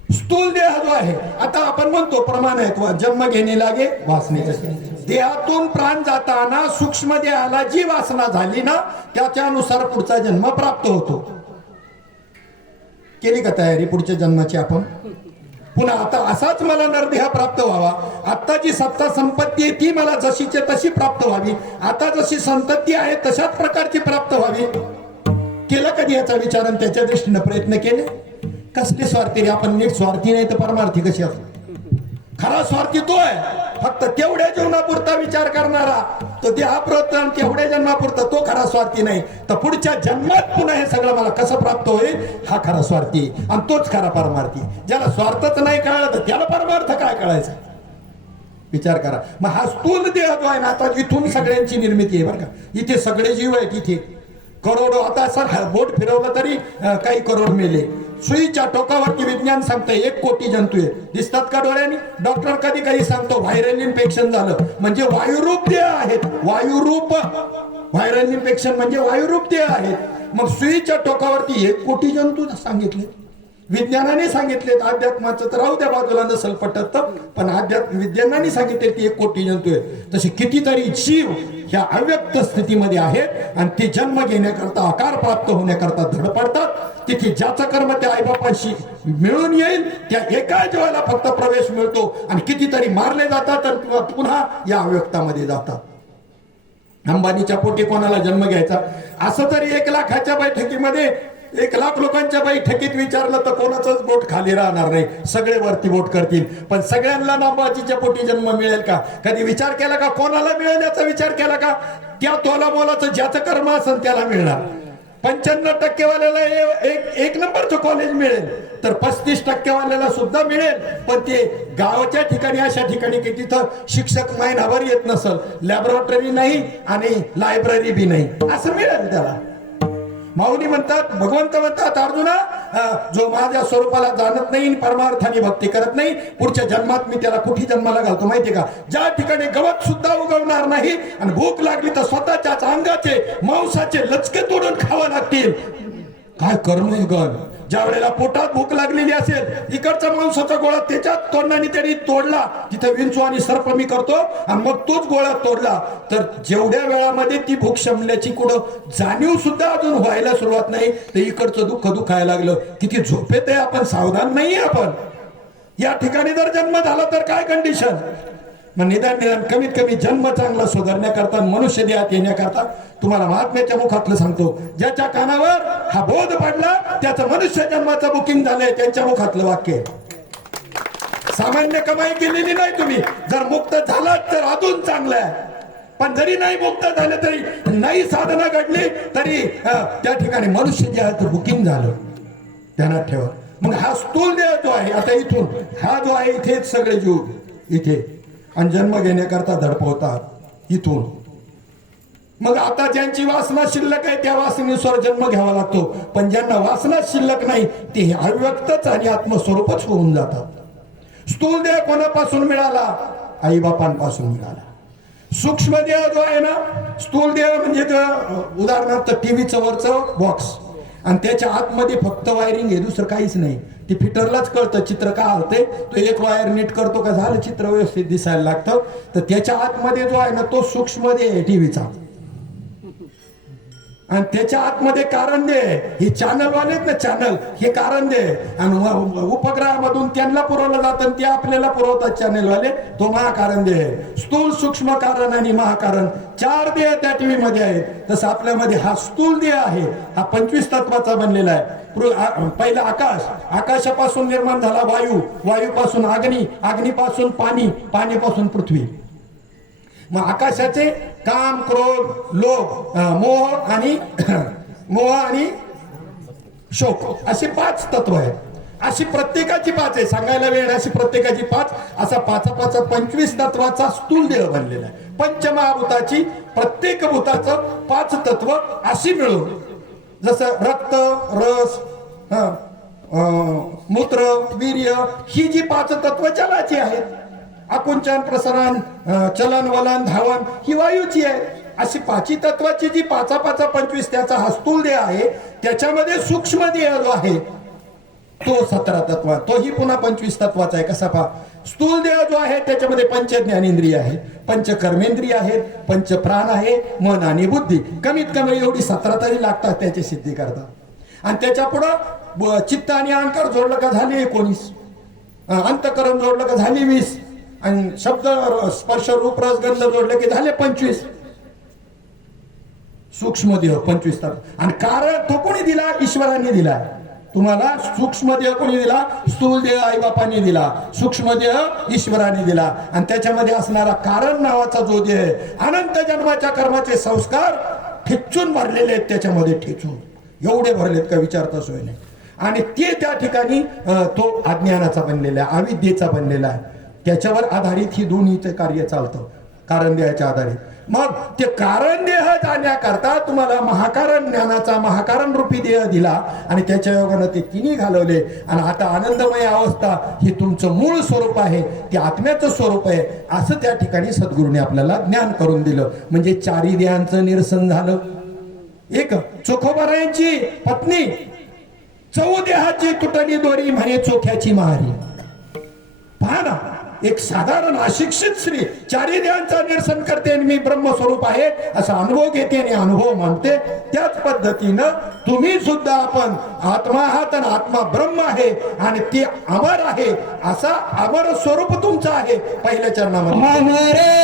स्थूल देह जो आहे, आता आपण म्हणतो प्रमाण आहे, जन्म घेणे लागे वासनेचे. देहातून प्राण जाताना सूक्ष्म देहाला जी वासना झाली ना त्याच्यानुसार पुढचा जन्म प्राप्त होतो. केली का तयारी पुढच्या जन्माची आपण? पुन्हा आता असाच मला नरदेह प्राप्त व्हावा, आता जी सत्ता संपत्ती आहे ती मला जशीच्या तशी प्राप्त व्हावी, आता जशी संतती आहे तशाच प्रकारची प्राप्त व्हावी. केलं कधी याचा विचार आणि त्याच्या दृष्टीने प्रयत्न केले? कसले स्वार्थी रे आपण? नीट स्वार्थी नाही तर परमार्थी कशी असतो? खरा स्वार्थी तो आहे, फक्त तेवढ्या जीवनापुरता विचार करणारा. तो देहापुरता आणि तेवढ्या जन्मापुरता तो खरा स्वार्थी नाही, तर पुढच्या जन्मात पुन्हा हे सगळं मला कसं प्राप्त होईल हा खरा स्वार्थी, आणि तोच खरा परमार्थी. ज्याला स्वार्थच नाही कळलं तर त्याला परमार्थ काय कळायचं? विचार करा. मग हा स्थूल देह जो आहे ना, आता इथून सगळ्यांची निर्मिती आहे बरं का. इथे सगळे जीव आहेत, इथे करोडो, आता असं बोट फिरवलं तरी काही करोड मेले. सुईच्या टोकावरती विज्ञान सांगतं 1 कोटी जंतू आहे. दिसतात का डोळ्यांनी? डॉक्टर कधी कधी सांगतो व्हायरल इन्फेक्शन झालं म्हणजे वायुरूप देह आहेत. वायुरूप व्हायरल इन्फेक्शन म्हणजे वायुरूप देह आहेत. मग सुईच्या टोकावरती 1 कोटी जंतू सांगितले, विज्ञानाने सांगितलेत. अध्यात्माचं तर राहू द्या बाजूला, नसल पटत, पण विज्ञानाने सांगितले की 1 कोटी जंतू आहे. तसे कितीतरी जीव ह्या अव्यक्त स्थितीमध्ये आहेत आणि ते जन्म घेण्याकरता, आकार प्राप्त होण्याकरता धडपडतात. तिथे ज्याचं कर्म त्या आईबापांशी मिळून येईल त्या एका जीवाला फक्त प्रवेश मिळतो, आणि कितीतरी मारले जातात आणि पुन्हा या अव्यक्तामध्ये जातात. अंबानीच्या पोटी कोणाला जन्म घ्यायचा? असं तरी 1 लाखाच्या बैठकीमध्ये 1 लाख लोकांच्या बैठकीत विचारलं तर कोणाचंच बोट खाली राहणार नाही, सगळे वरती बोट करतील. पण सगळ्यांना अंबाजीच्या पोटी जन्म मिळेल का? कधी विचार केला का? कोणाला मिळेल याचा विचार केला का? त्या तोला मोलाचं ज्याचं कर्म असेल त्याला मिळणार. 95% वाल्याला एक नंबरचं कॉलेज मिळेल, तर 35% वाल्याला सुद्धा मिळेल. पण ते गावाच्या ठिकाणी, अशा ठिकाणी की तिथं शिक्षक महिनाभर येत नसल, लॅबोरेटरी नाही आणि लायब्ररी बी नाही, असं मिळेल त्याला. माऊली म्हणतात, भगवंत म्हणतात, अर्जुना जो माझ्या स्वरूपाला जाणत नाही, परमार्थाने भक्ती करत नाही, पुढच्या जन्मात मी त्याला कुठे जन्माला घालतो माहितीये का? ज्या ठिकाणी गवत सुद्धा उगवणार नाही आणि भूक लागली तर स्वतःच्याच अंगाचे मांसाचे लचके तोडून खावा लागतील. काय कर्म गण! ज्या वेळेला पोटात भूक लागलेली असेल, इकडचा मांसाचा गोळा त्याच्यात तोडण्याने त्यांनी तोडला, तिथे विंचू आणि सर्प मी करतो आणि मग तोच गोळा तोडला, तर जेवढ्या वेळामध्ये ती भूक शमल्याची कुठं जाणीव सुद्धा अजून व्हायला सुरुवात नाही, तर इकडचं दुःख दुखायला लागलं. किती झोपेत आहे आपण, सावधान नाहीये आपण. या ठिकाणी जर जन्म झाला तर काय कंडिशन? मग निदान कमीत कमी जन्म चांगला सुधारण्याकरता, मनुष्य देहात येण्याकरता तुम्हाला महात्म्याच्या मुखातलं सांगतो, ज्याच्या कानावर हा बोध पडला त्याचं मनुष्य जन्माचं बुकिंग झालंय, त्यांच्या मुखातलं वाक्य. सामान्य कमाई केलेली नाही तुम्ही, जर मुक्त झालात तर अजून चांगलं आहे. पण जरी नाही मुक्त झालं तरी, नाही साधना घडली तरी त्या ठिकाणी मनुष्य देहाचं बुकिंग झालं, ध्यानात ठेवा. मग हा स्थूल देह जो आहे, आता इथून हा जो आहे, इथेच सगळे जीव इथे आणि जन्म घेण्याकरता धडपवतात इथून. मग आता ज्यांची वासना शिल्लक आहे त्या वासनेनुसार जन्म घ्यावा लागतो, पण ज्यांना वासना शिल्लक नाही ते अव्यक्तच आणि आत्मस्वरूपच होऊन जातात. स्थूल देह कोणापासून मिळाला? आई बापांपासून मिळाला. सूक्ष्म देह जो आहे ना, स्थूल देह म्हणजे उदाहरणार्थ टीव्हीचं वरचं बॉक्स आणि त्याच्या आतमध्ये फक्त वायरिंग आहे, दुसरं काहीच नाही. ती फिटरलाच कळतं चित्र काय होते, तो 1 वायर नीट करतो का झालं चित्र व्यवस्थित दिसायला लागतं. तर त्याच्या आतमध्ये जो आहे ना तो सूक्ष्म देह आहे टीव्हीचा, आणि त्याच्या आतमध्ये कारंजे आहे. हे चॅनल वाले आहेत ना, चॅनल हे कारंजे आहे, आणि उपग्रहामधून त्यांना पुरवलं जातं आणि ते आपल्याला पुरवतात चॅनल वाले, तो महाकारंजे आहे. स्थूल, सूक्ष्म कारण आणि महाकारण 4 देह त्या टीव्ही मध्ये आहेत. तसं आपल्यामध्ये हा स्थूल देह आहे, हा 25 तत्वाचा बनलेला आहे. पहिला आकाश, आकाशापासून निर्माण झाला वायू, वायूपासून अग्नी, अग्नीपासून पाणी, पाण्यापासून पृथ्वी. मग आकाशाचे काम, क्रोध, लोभ, मोह आणि शोक अशी 5 तत्व आहेत. अशी प्रत्येकाची 5 आहे, सांगायला वेळ, अशी प्रत्येकाची 5, असा 5 25 तत्वाचा स्थूल देह बनलेला आहे. पंचमहाभूताची प्रत्येक भूताचं 5 तत्व अशी मिळून, जसं रक्त, रस, मूत्र, वीर्य, ही जी 5 तत्व जलाची आहेत. आकुंचन, प्रसरण, चलन, वलन, धावन ही वायूची आहे. अशी 5 तत्वाची जी 5 25 त्याचा हा स्थूल देह आहे. त्याच्यामध्ये सूक्ष्म देह जो आहे तो 17 तत्व, तोही पुन्हा 25 तत्वाचा आहे. कसा पहा, स्थूल देह जो आहे त्याच्यामध्ये 5 ज्ञानेंद्रिय आहेत, 5 कर्मेंद्रिय आहेत, 5 प्राण आहे, मन आणि बुद्धी. कमीत कमी एवढी 17 तरी लागतात त्याची सिद्धी करता. आणि त्याच्या पुढं चित्त आणि अहंकार जोडलं का झाले 19, अंतकरण जोडलं का झाली 20, आणि शब्द, स्पर्श, रूप, रस, गंध जोडले की झाले 25. सूक्ष्म देह 25 तत्व. आणि कारण तो कोणी दिला? ईश्वराने दिला. तुम्हाला सूक्ष्म देह कोणी दिला? स्थूल देह आईबापाने दिला, सूक्ष्म देह ईश्वराने दिला, आणि त्याच्यामध्ये असणारा कारण नावाचा जो देह आहे, अनंत जन्माच्या कर्माचे संस्कार ठेचून भरलेले आहेत, त्याच्यामध्ये ठेचून एवढे भरलेत का विचारता सोय नाही. आणि ते त्या ठिकाणी तो अज्ञानाचा बनलेला आहे, अविद्येचा बनलेला आहे. त्याच्यावर आधारित ही दोन्हीचे कार्य चालतं, कारण देहाच्या आधारित. मग ते कारण देह जाण्याकरता तुम्हाला महाकारण ज्ञानाचा महाकारण रूपी देह दिला, आणि त्याच्या योगानं ते तिन्ही घालवले. आणि आता आनंदमय अवस्था ही तुमचं मूळ स्वरूप आहे, ते आत्म्याचं स्वरूप आहे, असं त्या ठिकाणी सद्गुरूने आपल्याला ज्ञान करून दिलं. म्हणजे चारी देहांचं निरसन झालं. एक चोखोबारायांची पत्नी चौदेहाची तुटली दोरी म्हणे चोख्याची महारी. पहा ना, एक साधारण अशिक्षित स्त्री चारी देहांचा निरसन करते आणि मी ब्रह्मस्वरूप आहे असा अनुभव घेते आणि अनुभव मानते. त्याच पद्धतीनं तुम्ही सुद्धा आपण आत्मा आहात आणि आत्मा ब्रह्म आहे आणि ते अमर आहे, असा अमर स्वरूप तुमचं आहे. पहिल्या चरणामध्ये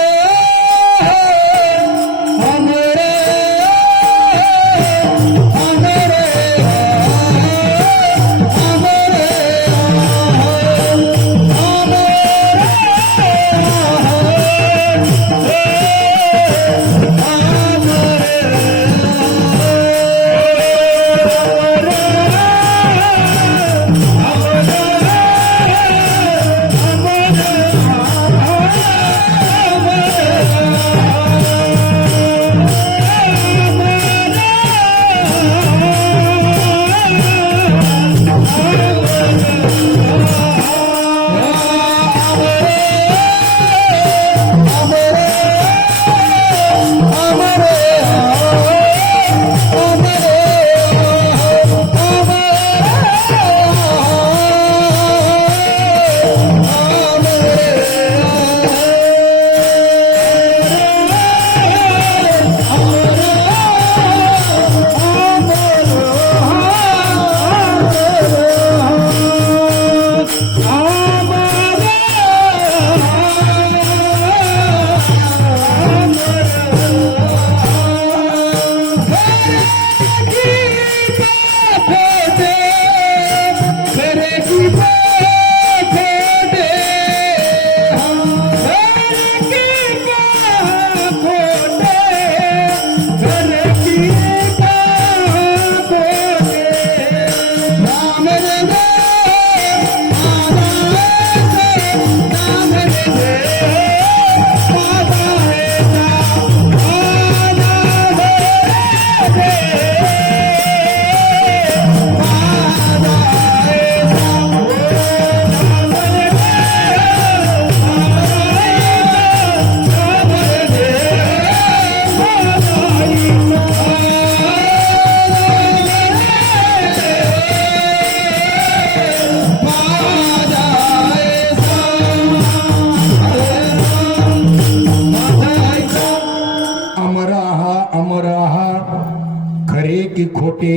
खोटे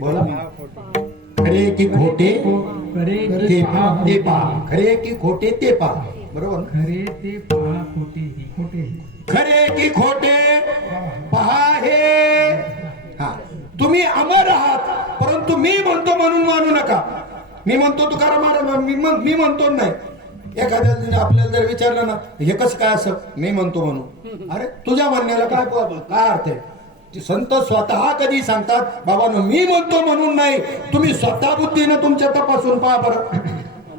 बोला, खरे की खोटे ते पहा, खरे की खोटे ते पहा. बरोबर, खरे ते पहा, खोटे ही खोटे. खरे की खोटे पहा हे. हा, तुम्ही अमर आहात, परंतु मी म्हणतो म्हणून मानू नका. मी म्हणतो तुकाराम मी म्हणतो नाही. एखाद्या आपल्याला जर विचारलं ना हे कसं काय असं, मी म्हणतो म्हणून, अरे तुझ्या म्हणण्याला काय अर्थ आहे? संत स्वतः कधी सांगतात बाबांनो मी म्हणतो म्हणून नाही, तुम्ही स्वतः बुद्धीनं तुमच्या तपासून पहा बरं.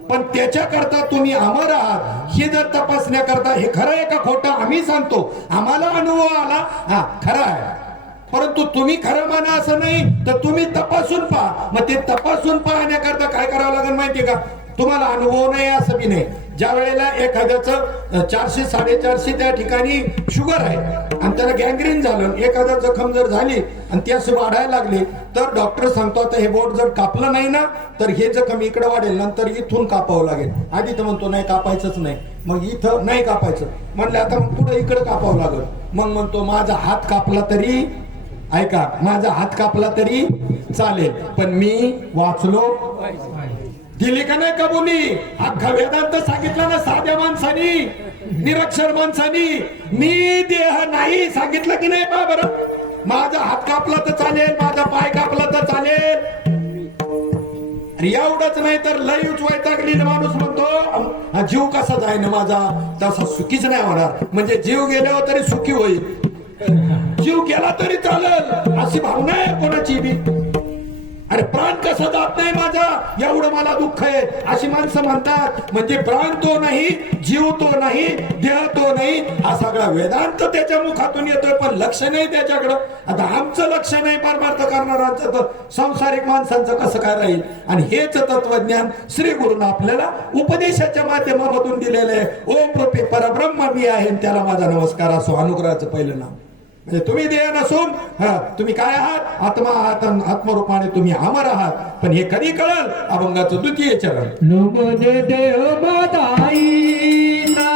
पण त्याच्याकरता तुम्ही अमर आहात हे जर तपासण्याकरता हे खरं आहे का खोटं आम्ही सांगतो, आम्हाला अनुभव आला, हा खरं आहे, परंतु तुम्ही खरं माना असं नाही, तर तुम्ही तपासून पहा. मग ते तपासून पाहण्याकरता काय करावं लागेल माहितीये का? तुम्हाला अनुभव नाही असं बी नाही. ज्या वेळेला एखाद्याचं 400 450 त्या ठिकाणी शुगर आहे आणि त्याला गँग्रीन झालं, एखादा जखम जर झाली आणि ती असं वाढायला लागली, तर डॉक्टर सांगतो आता हे बोट जर कापलं नाही ना तर हे जखम इकडे वाढेल, नंतर इथून कापावं लागेल. आधी तर म्हणतो नाही कापायचंच नाही, मग इथं नाही कापायचं म्हणलं, आता पुढे इकडे कापावं लागेल. मग म्हणतो माझा हात कापला तरी, ऐका, माझा हात कापला तरी चालेल, पण मी वाचलो. दिली का नाही कबुली? अख्खा वेदांत सांगितलं ना साध्या माणसानी, निरक्षर माणसानी, मी देह नाही सांगितलं की नाही? पहा बरं, माझा हात कापला तर चालेल, माझा पाय कापला तर चालेल. आणि एवढंच नाही तर लय वैतागलेला माणूस म्हणतो हा जीव कसा जाय ना माझा, तसा सुखीच नाही होणार. म्हणजे जीव गेल्यावर तरी सुखी होईल, जीव गेला तरी चालेल अशी भावना आहे कोणाची बी. अरे प्राण कसा जात नाही माझा, एवढं मला दुःख आहे अशी माणसं म्हणतात. म्हणजे प्राण तो नाही, जीव तो नाही, देह तो नाही, हा सगळा वेदांत त्याच्या मुखातून येतोय, पण लक्ष नाही त्याच्याकडं. आता आमचं लक्ष नाही परमार्थ करणाऱ्यांचं, तर सांसारिक माणसांचं कसं काय राहील. आणि हेच तत्वज्ञान श्री गुरुनं आपल्याला उपदेशाच्या माध्यमातून दिलेलं आहे. ओम रूपी परब्रह्म मी आहे, त्याला माझा नमस्कार असो. अनुग्रहाचं पहिलं नाव. म्हणजे तुम्ही देह नसून तुम्ही काय आहात, आत्मा आहात. आत्मरूपाने तुम्ही अमर आहात. पण हे कधी कळल, अभंगाचं द्वितीय चरण. लोक जे देव बधाईचा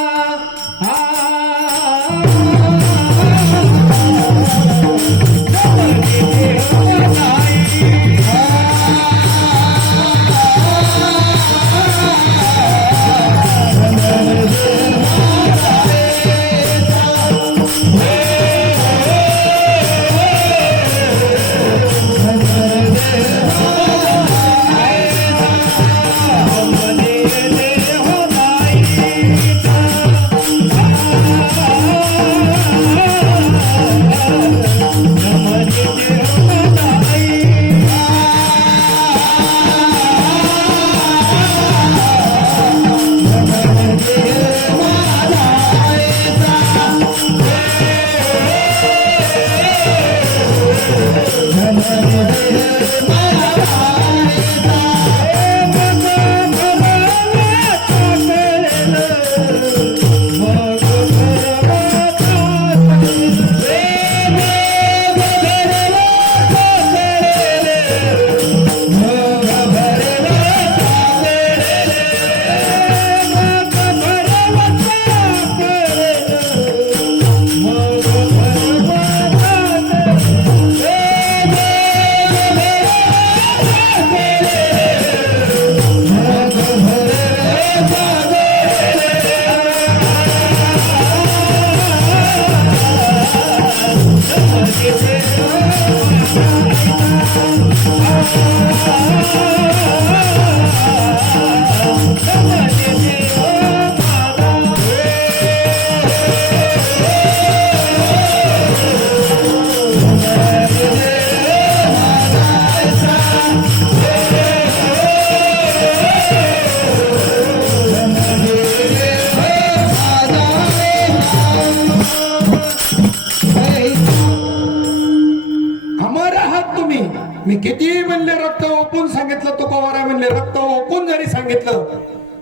मी किती म्हणले रक्त ओकून सांगितलं, तुकोबाराय म्हणले रक्त ओकून जरी सांगितलं,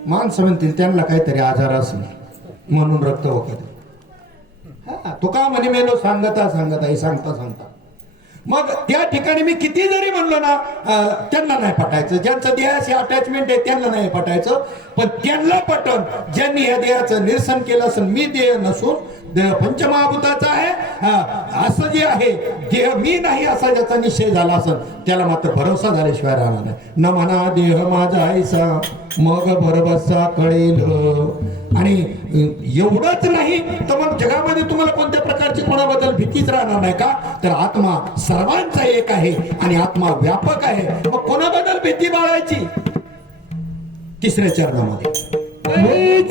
माणसं म्हणतील त्यांना काहीतरी आजार असेल म्हणून रक्त ओकत. हा तुका म्हणे मेलो सांगता सांगता हे सांगता सांगता. मग त्या ठिकाणी मी किती जरी म्हणलो ना त्यांना नाही पटायचं. ज्यांचं देहाशी अटॅचमेंट आहे त्यांना नाही पटायचं. पण त्यांना पटन ज्यांनी या देहाचं निरसन केलं असेल. मी देह नसून देह पंचमहाभूताचा आहे असं जे आहे, देह मी नाही असा ज्याचा निश्चय झाला असेल त्याला मात्र भरोसा झाल्याशिवाय राहणार नाही. न म्हणा देह माझा ऐसा मग भरवसा कळेल. आणि एवढंच नाही तर मग जगामध्ये तुम्हाला कोणत्या प्रकारची कोणाबद्दल भीतीच राहणार नाही का. तर आत्मा सर्वांचा एक आहे आणि आत्मा व्यापक आहे. मग कोणाबद्दल भीती बाळायची. तिसऱ्या चरणामध्ये Hey,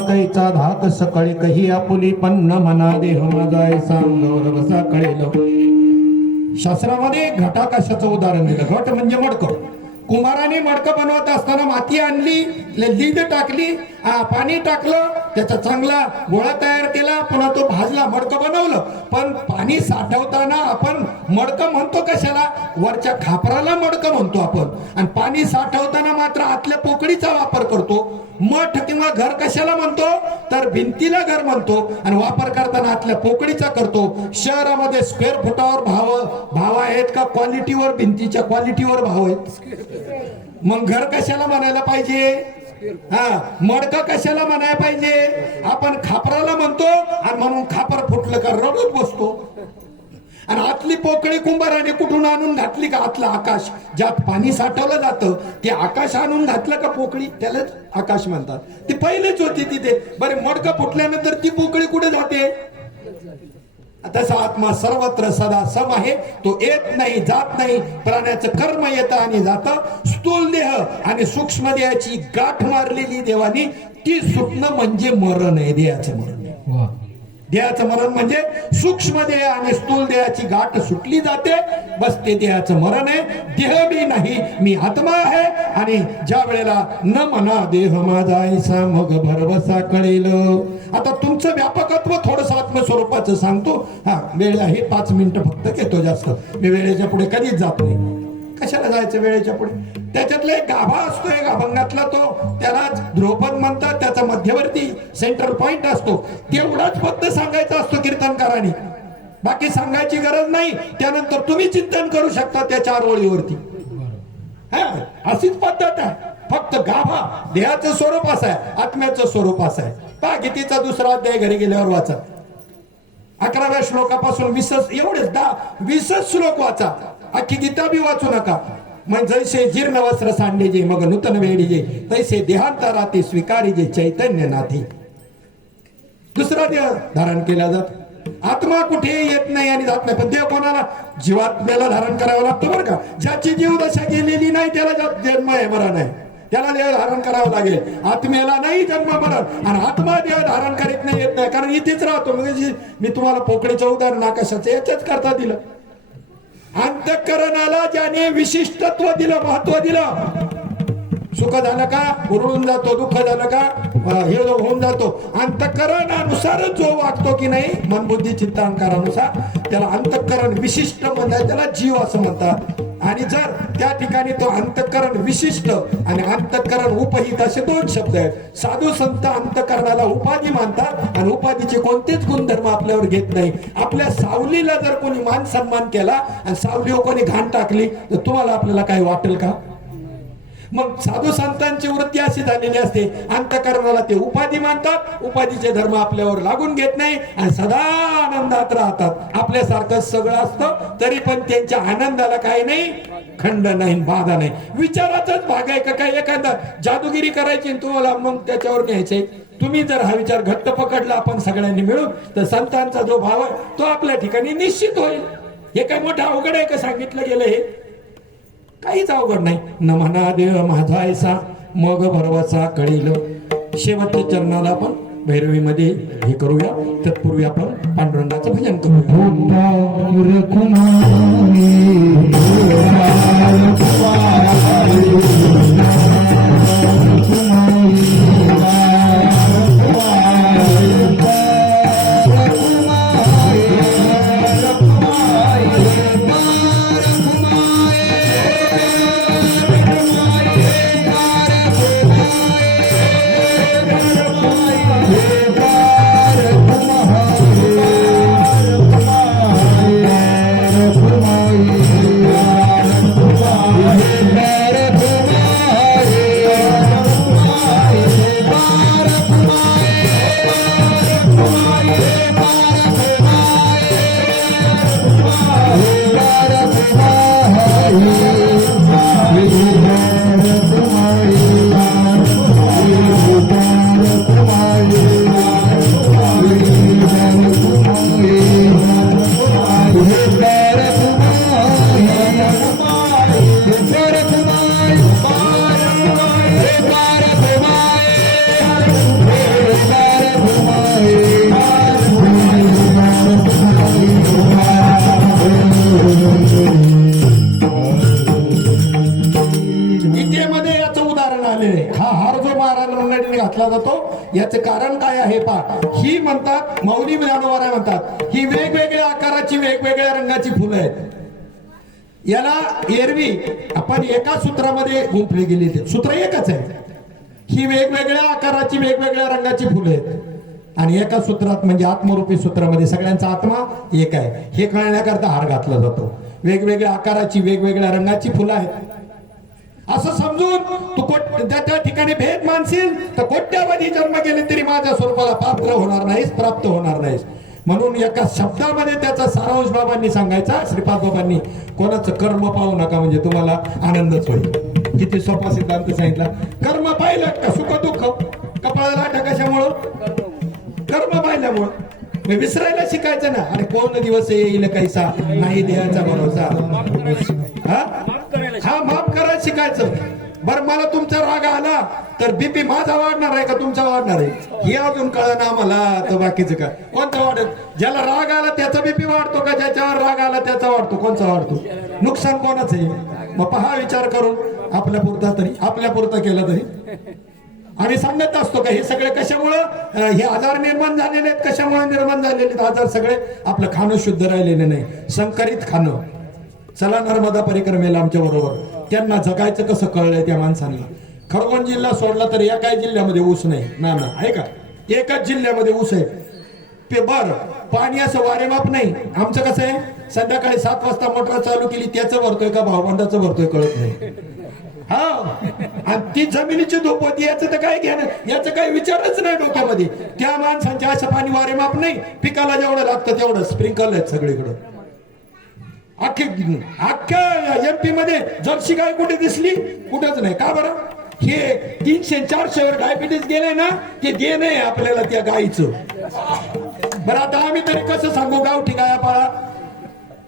कैचा धाक सकाळी कही आपुली पन्न मना देह माझा सांगवर बसा कळेल. शास्त्रामध्ये घटाकाशाचं उदाहरण दिलं. घट म्हणजे मडकं. कुंभाराने मडकं बनवत असताना माती आणली, लीद टाकली, पाणी टाकलं, त्याचा चांगला गोळा तयार केला, पुन्हा तो भाजला, मडकं बनवलं. पण पाणी साठवताना आपण मडकं म्हणतो कशाला? वरच्या खापराला मडकं म्हणतो आपण. आणि पाणी साठवताना मात्र आतल्या पोकळीचा वापर करतो. मठ किंवा घर कशाला म्हणतो? तर भिंतीला घर म्हणतो. आणि वापर करताना आतल्या पोकळीचा करतो. शहरामध्ये स्क्वेअर फुटावर भाव आहेत का क्वालिटीवर? भिंतीच्या क्वालिटीवर भाव आहेत. मग घर कशाला म्हणायला पाहिजे? मडकं कशाला म्हणायला पाहिजे? आपण खापराला म्हणतो आणि म्हणून खापर फुटलं का रडत बसतो. आणि आतली पोकळी कुंभाराने कुठून आणून घातली का? आतलं आकाश, ज्यात पाणी साठवलं जातं ते आकाश आणून घातलं का पोकळी, त्यालाच आकाश म्हणतात. ती पहिलेच होती तिथे. बरे मडकं फुटल्यानंतर ती पोकळी कुठे जाते? तसा आत्मा सर्वत्र सदा सम आहे. तो येत नाही, जात नाही. प्राण्याचं कर्म येतं आणि जातं. स्थूल देह आणि सूक्ष्म देहाची गाठ मारलेली देवानी ती सुटणं म्हणजे मरण आहे. देहाचं मरण आहे. देहाचं मरण म्हणजे सूक्ष्म देह आणि स्थूल देहाची गाठ सुटली जाते, बस ते देहाचं मरण आहे. देह बी नाही, मी आत्मा आहे. आणि ज्या वेळेला न म्हणा देह माझा ऐसा मग भरवसा कळेल. आता तुमचं व्यापकत्व थोडंसं आत्मस्वरूपाचं सांगतो. वेळ आहे, 5 मिनिटं फक्त घेतो, जास्त मी वेळेच्या पुढे कधीच जात नाही. कशाला जायचं वेळेच्या पुढे? त्याच्यातला एक गाभा असतो, एक अभंगातला, तो त्याला ध्रुपद म्हणतात. त्याचा मध्यवर्ती सेंट्रल पॉइंट असतो. तेवढाच फक्त सांगायचा असतो कीर्तनकारांनी, बाकी सांगायची गरज नाही. त्यानंतर तुम्ही चिंतन करू शकता त्या 4 ओळीवरती. अशीच पद्धत आहे. फक्त गाभा देहाचं स्वरूप असं आहे, आत्म्याचं स्वरूप असं आहे. पहा गीतेचा 2रा अध्याय घरी गेल्यावर वाचा. 11व्या श्लोकापासून 20 एवढेच 20 श्लोक वाचा. अख्खी गीता बी वाचू नका. मग जैसे जीर्ण वस्त्र सांडले जे मग नूतन वेळी जे तैसे देहांतराती स्वीकारी जे चैतन्य नाथे. 2रा देह धारण केला जात. आत्मा कुठे येत नाही आणि जात नाही. पण देह कोणाला? जीवात्म्याला धारण करावं लागतं बरं का. ज्याची जीवदशा गेलेली नाही त्याला जन्म आहे, मरण आहे, त्याला देह धारण करावं लागेल. आत्म्याला नाही जन्म मरण. आणि आत्मा देह धारण करीत नाही, येत नाही, कारण इथेच राहतो. म्हणजे मी तुम्हाला पोकळीचं उदाहरण आकाशाचं याच्याच करता दिलं. अंतःकरणाला ज्याने विशिष्टत्व दिलं, महत्व दिलं, सुख झालं का उरळून जातो, दुःख झालं का हे होऊन जातो. अंतःकरणानुसारच जो वागतो की नाही, मन बुद्धी चित्त अहंकारानुसार, त्याला अंतःकरण विशिष्ट म्हणतात, त्याला जीव असं म्हणतात. आणि जर त्या ठिकाणी तो अंतःकरण विशिष्ट आणि अंतःकरण उपहित असे 2 शब्द आहेत. साधू संत अंतःकरणाला उपाधी मानतात आणि उपाधीचे कोणतेच गुणधर्म आपल्यावर घेत नाही. आपल्या सावलीला जर कोणी मान सन्मान केला आणि सावलीवर कोणी घाण टाकली तर तुम्हाला आपल्याला काय वाटेल का? मग साधू संतांची वृत्ती अशी झालेली असते. अंतःकरणाला ते उपाधी मानतात, उपाधीचे धर्म आपल्यावर लागून घेत नाही आणि सदा आनंदात राहतात. आपल्यासारखं सगळं असतं तरी पण त्यांच्या आनंदाला काही नाही, खंड नाही, बाधा नाही. विचाराचाच भाग आहे का काय? एखादा जादूगिरी करायची तुम्हाला मग त्याच्यावर न्यायचंय. तुम्ही जर हा विचार घट्ट पकडला आपण सगळ्यांनी मिळून, तर संतांचा जो भाव आहे तो आपल्या ठिकाणी निश्चित होईल. हे काय मोठं अवघड आहे का सांगितलं गेलं? हे काहीच अवघड नाही. न म्हणा देह माझा ऐसा मग भरवसा कळेल. शेवटच्या चरणाला आपण भैरवीमध्ये हे करूया. तत्पूर्वी आपण पांडुरंगाचं भजन करूया. मेरे ही म्हणतात मौनी ज्ञानोबा म्हणतात ही वेगवेगळ्या आकाराची वेगवेगळ्या रंगाची फुलं आहेत. याला एरवी आपण एका सूत्रामध्ये गुंफली गेली, सूत्र एकच आहे. ही वेगवेगळ्या आकाराची वेगवेगळ्या रंगाची फुलं आहेत आणि एका सूत्रात म्हणजे आत्मरूपी सूत्रामध्ये सगळ्यांचा आत्मा एक आहे हे कळण्याकरता हार घातला जातो. वेगवेगळ्या आकाराची वेगवेगळ्या रंगाची फुलं आहेत असं समजून तू त्या ठिकाणी भेद मानशील तर कोट्यावधी जन्म गेले तरी माझ्या स्वरूपाला पात्र होणार नाहीस, प्राप्त होणार नाहीस. म्हणून एका शब्दामध्ये त्याचा सारांश बाबांनी सांगायचा, श्रीपाद बाबांनी, कोणाचं कर्म पाहू नका म्हणजे तुम्हाला आनंदच होईल. किती सोपा सिद्धांत सांगितला. कर्म पाहिलं का सुख दुःख कपाळाला कशामुळं? कर्म पाहिल्यामुळं. विसरायला शिकायचं ना. अरे कोण दिवस येईल कैसा नाही द्यायचा भरोसा. हा माफ करायला शिकायचं. बरं मला तुमचा राग आला तर बीपी माझा वाढणार आहे का तुमचा वाढणार आहे हे अजून कळलं ना मला. तर बाकीचं काय कोणता वाढत? ज्याला राग आला त्याचा बीपी वाढतो का ज्याच्यावर राग आला त्याचा वाढतो? कोणचा वाढतो? नुकसान कोणाचं आहे? मग पहा विचार करून आपल्या पुरता तरी आपल्या पुरता केला तरी आम्ही सांगत असतो का हे सगळे कशामुळं हे आजार निर्माण झालेले आहेत? कशामुळे निर्माण झालेले आहेत आजार? सगळे आपलं खाणं शुद्ध राहिलेलं नाही, संकरित खाणं. चला नर्मदा परिक्रमेला आमच्या बरोबर. त्यांना जगायचं कसं कळलंय त्या माणसांना. खरगोन जिल्हा सोडला तर एकाही जिल्ह्यामध्ये ऊस नाही ना ना आहे का? एकाच जिल्ह्यामध्ये ऊस आहे. बर पाणी असं वारेमाप नाही. आमचं कसं आहे संध्याकाळी 7 वाजता मोटर चालू केली त्याचं भरतोय का भावबंदाचं भरतोय कळत नाही. हा आणि ती जमिनीची धूप होती याचं तर काय घेणं, याचं काही विचारच नाही डोक्यामध्ये. त्या माणसांच्या असं पाणी वारेमाप नाही. पिकाला जेवढं लागतं तेवढं स्प्रिंकल आहेत सगळीकडं. अख्ख्या एमपी मध्ये जर्सी गाय कुठे दिसली? कुठेच नाही. का बरं? हे 300-400 वर डायबिटीस गेले ना ते दे नाही आपल्याला त्या गायीचं. बरं आता आम्ही तरी कसं सांगू गावठी गाया पाळा?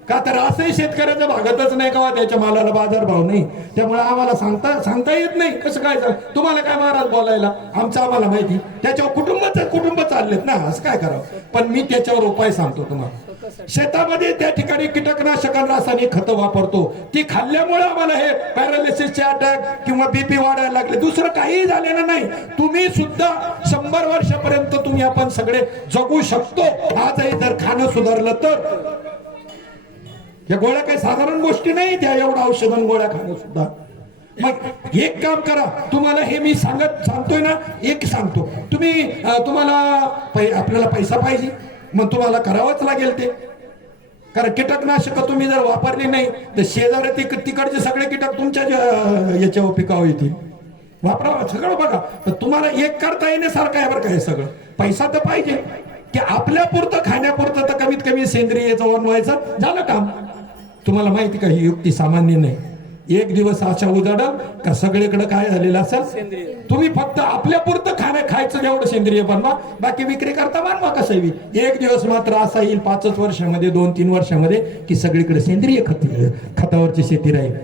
का तर असंही शेतकऱ्याचं भागतच नाही का त्याच्या मालाला बाजार भाव नाही. त्यामुळे आम्हाला सांगता येत नाही कसं काय. तुम्हाला काय महाराज बोलायला? आमचं आम्हाला माहिती. त्याच्यावर कुटुंब चाललेत ना, असं काय करावं. पण मी त्याच्यावर उपाय सांगतो तुम्हाला. शेतामध्ये त्या ठिकाणी कीटकनाशक रासायनिक खतं वापरतो. ती खाल्ल्यामुळे आम्हाला हे पॅरालिसिसचे अटॅक किंवा बीपी वाढायला लागले. दुसरं काही झालेलं नाही. तुम्ही सुद्धा 100 वर्षापर्यंत तुम्ही आपण सगळे जगू शकतो. आजही जर खाणं सुधारलं तर. या गोळ्या काही साधारण गोष्टी नाही त्या. एवढं औषधं गोळ्या खाणं सुद्धा. मग एक काम करा. तुम्हाला हे मी सांगतोय ना एक सांगतो. तुम्हाला आपल्याला पैसा पाहिजे मग तुम्हाला करावंच लागेल ते. कारण कीटकनाशक तुम्ही जर वापरली नाही तर शेजारी तिकडचे सगळे कीटक तुमच्या याच्यावर पिकावर येतील. वापरावं सगळं बघा. पण तुम्हाला एक करता येण्यासारखं आहे बरं का हे सगळं. पैसा तर पाहिजे की आपल्या पुरतं खाण्यापुरतं तर कमीत कमी सेंद्रियचं बनवायचं झालं काम. तुम्हाला माहिती का ही युक्ती सामान्य नाही. एक दिवस अशा उजाडल का सगळीकडे काय झालेलं असेल. तुम्ही फक्त आपल्या पुरतं खायचं जेवढं सेंद्रिय बनवा. बाकी विक्री करता बनवा कसं. एक दिवस मात्र असा येईल 5 वर्षामध्ये 2-3 वर्षामध्ये की सगळीकडे सेंद्रिय खतावरची शेती राहील.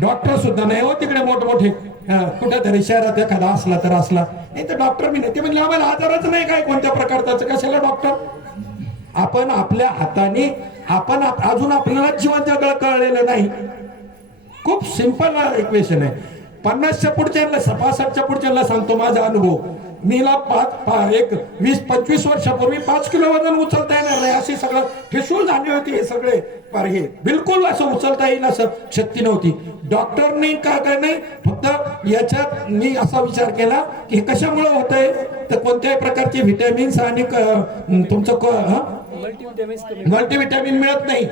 डॉक्टर सुद्धा नाही हो तिकडे मोठमोठे. कुठेतरी शहरात एखादा असला तर असला नाही तर डॉक्टर मी नाही. ते म्हणजे आम्हाला आजारच नाही काय कोणत्या प्रकारचं कशाला डॉक्टर. आपण आपल्या हाताने आपण अजून आपल्याला जीवन जगलं कळलेलं नाही. खूप सिंपल इक्वेशन आहे. 50च्या पुढच्या 65च्या पुढच्या सांगतो माझा अनुभव. मीला 20-25 वर्षापूर्वी 5 किलो वजन उचलता येणार नाही अशी सगळं ठिसूळ झाली होती. हे सगळे हे बिलकुल असं उचलता येईल असं शक्ती नव्हती. डॉक्टरने काय नाही फक्त याच्यात मी असा विचार केला की हे कशामुळे होतंय तर कोणत्याही प्रकारचे व्हिटॅमिन्स आणि तुमचं मल्टीव्हिटॅमिन मिळत नाही.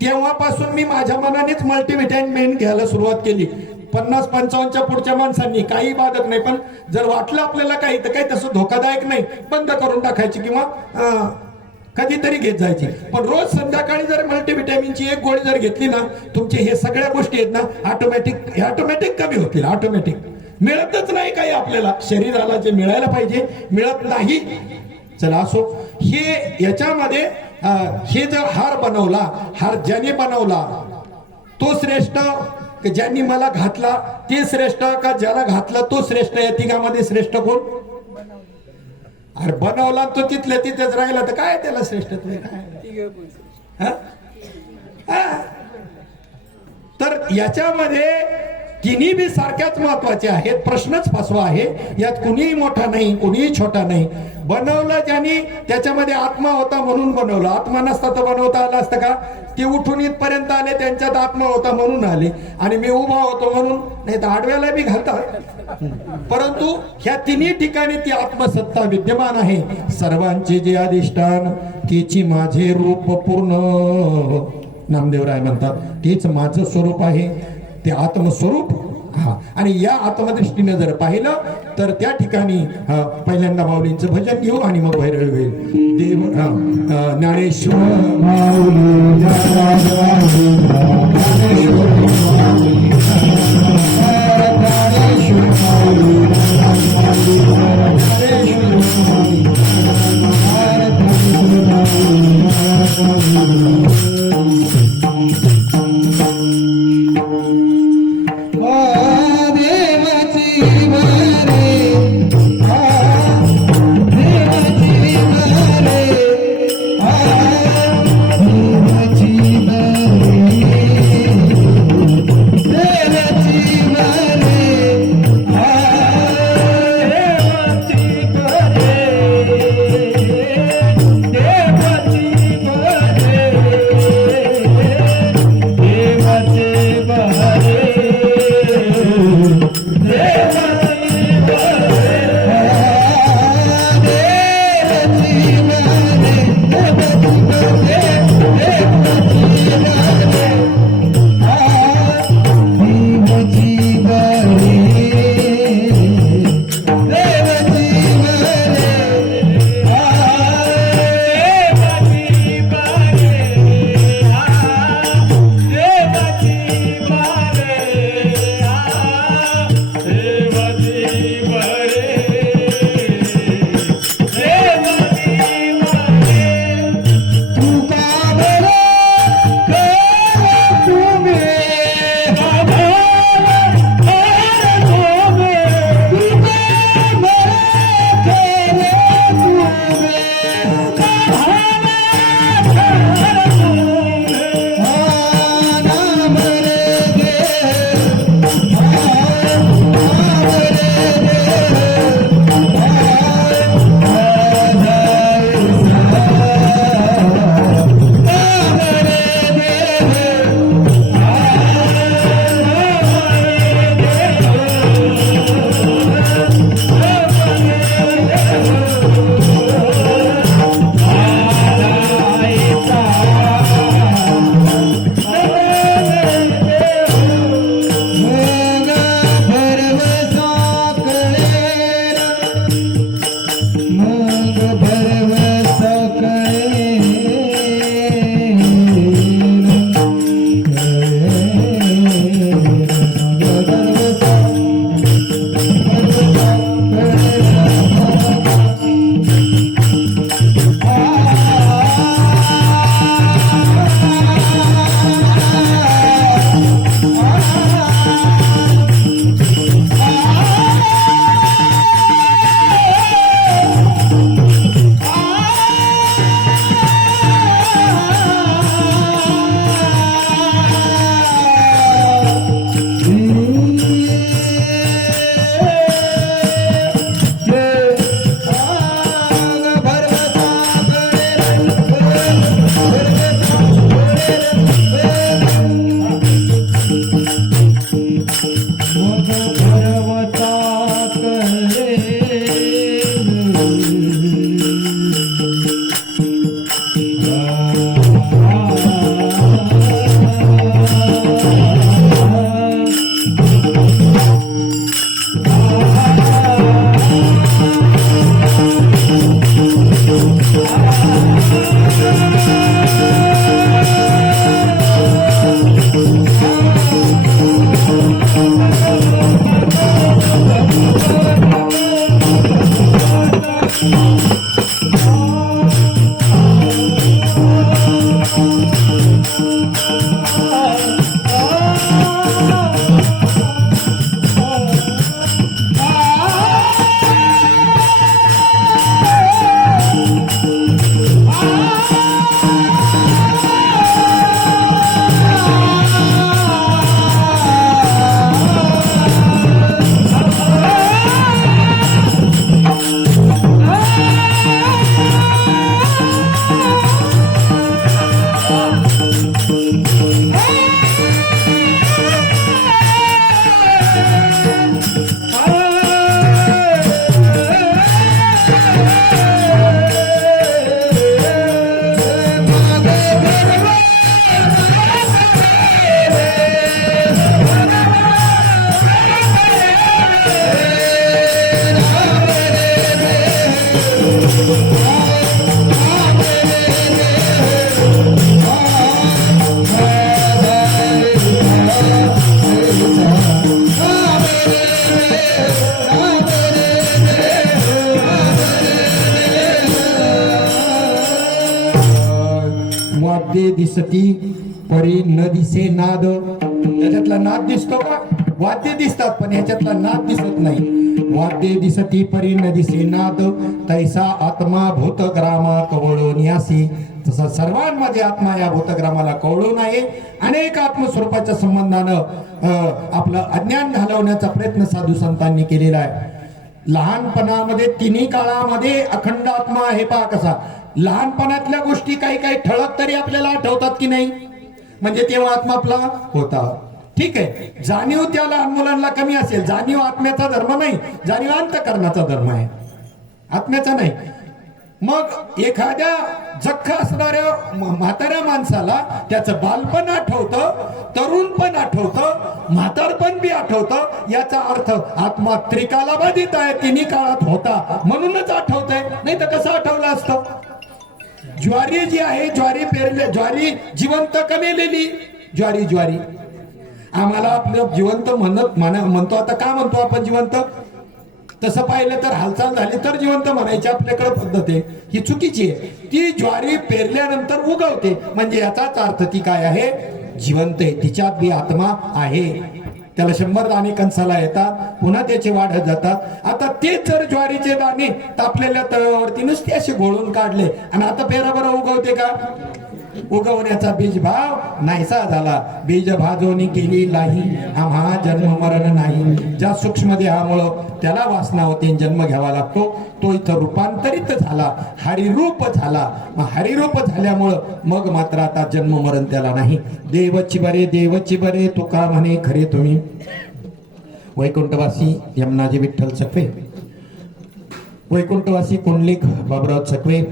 तेव्हापासून मी माझ्या मनानेच मल्टीव्हिटॅमिन घ्यायला सुरुवात केली. 50-55च्या पुढच्या माणसांनी काही बाधक नाही. पण जर वाटलं आपल्याला काही तर काही तसं धोकादायक नाही बंद करून टाकायची किंवा कधीतरी घेत जायची. पण रोज संध्याकाळी जर मल्टीव्हिटॅमिनची एक गोळी जर घेतली ना तुमचे हे सगळ्या गोष्टी आहेत ना ऑटोमॅटिक कमी होतील. ऑटोमॅटिक मिळतच नाही काही आपल्याला. शरीराला जे मिळायला पाहिजे मिळत नाही. चला असो. हे याच्यामध्ये हे जर हार बनवला, हार ज्याने बनवला तो श्रेष्ठ की ज्यांनी मला घातला ते श्रेष्ठ का ज्याला घातला तो श्रेष्ठ. या तिघांमध्ये श्रेष्ठ कोण? अरे बनवला तो तिथल्या तिथेच राहिला तर काय त्याला श्रेष्ठत्व काय? तर याच्यामध्ये तिन्ही बी सारख्याच महत्वाचे आहेत. प्रश्नच फसवा आहे. यात कुणीही मोठा नाही, कुणीही छोटा नाही. बनवलं ज्यांनी त्याच्यामध्ये आत्मा होता म्हणून बनवलं. आत्मा नसता तर बनवता आलं असतं का? ते उठून इथपर्यंत आले, त्यांच्यात आत्मा होता म्हणून आले. आणि मी उभा होतो म्हणून, नाही तर आडव्याला बी घालतात. परंतु ह्या तिन्ही ठिकाणी ती आत्मसत्ता विद्यमान आहे. सर्वांचे जे अधिष्ठान तेची माझे रूप पूर्ण, नामदेवराय म्हणतात, तेच माझं स्वरूप आहे, ते आत्मस्वरूप. हा, आणि या आत्मदृष्टीने जर पाहिलं तर त्या ठिकाणी पहिल्यांदा माऊलींचं भजन घेऊ आणि मग भैरवी होईल. देव ज्ञानेश्वर वाद्ये दिसती परी न दिसे नाद. त्याच्यातला नाद दिसतो का? वाद्य दिसतात पण ह्याच्यातला नाद दिसत नाही. वाद्ये दिसती परी न दिसे नाद, तैसा आत्मा भूतग्रामा कवळून यासी. तसा सर्वांमध्ये आत्मा या भूतग्रामाला कवळून आहे. अनेक आत्मस्वरूपाच्या संबंधानं आपलं अज्ञान घालवण्याचा प्रयत्न साधू संतांनी केलेला आहे. लहानपणामध्ये तिन्ही काळामध्ये अखंड आत्मा आहे. पहा कसा लहानपणातल्या गोष्टी काही काही ठळक तरी आपल्याला आठवतात की नाही, म्हणजे तेव्हा आत्मा आपला होता. ठीक आहे, जाणीव त्या लहान मुलांना कमी असेल. जाणीव आत्म्याचा धर्म नाही, जाणीव अंतःकरणाचा धर्म आहे, आत्म्याचा नाही. मग एखाद्या जख्ख असणाऱ्या म्हाताऱ्या माणसाला त्याचं बालपण आठवतं, तरुणपण आठवतं, म्हातारपण बी आठवतं. याचा अर्थ आत्मा त्रिकाला बाधित आहे, तिन्ही काळात होता म्हणूनच आठवतंय, नाही तर कसं आठवलं असतं. ज्वारी जी आहे, ज्वारी पेरले, ज्वारी जिवंत कमेलेली ज्वारी आम्हाला आपलं जिवंत म्हणतो. आता का म्हणतो आपण जिवंत? तसं पाहिलं तर हालचाल झाली तर जिवंत म्हणायची आपल्याकडे पद्धत आहे, ही चुकीची आहे. ती ज्वारी पेरल्यानंतर उगवते म्हणजे याचाच अर्थ ती काय आहे? जिवंत आहे, तिच्यात बी आत्मा आहे. त्याला 100 दाणे कणसाला येतात, पुन्हा त्याचे वाढत जातात. आता तेच जर ज्वारीचे दाणे तापलेल्या तव्यावरती नुसते असे घोळून काढले आणि आता पेरा बरं उगवते का? उगवण्याचा बीज भाव नाहीसा झाला. बीज भाजवणी केली नाही आम्हा जन्म मरण नाही. ज्या सूक्ष्म देहामुळं त्याला वासना होते, जन्म घ्यावा लागतो. तो इथं रूपांतरित झाला, हरिरूप झाला. मग हरिरूप झाल्यामुळं मग मात्र आता जन्म मरण त्याला नाही. देवची बरे तुका म्हणे खरे तुम्ही. वैकुंठवासी यमनाजी विठ्ठल सकवे, वैकुंठवासी कुंडलिक बाबुराव सकवे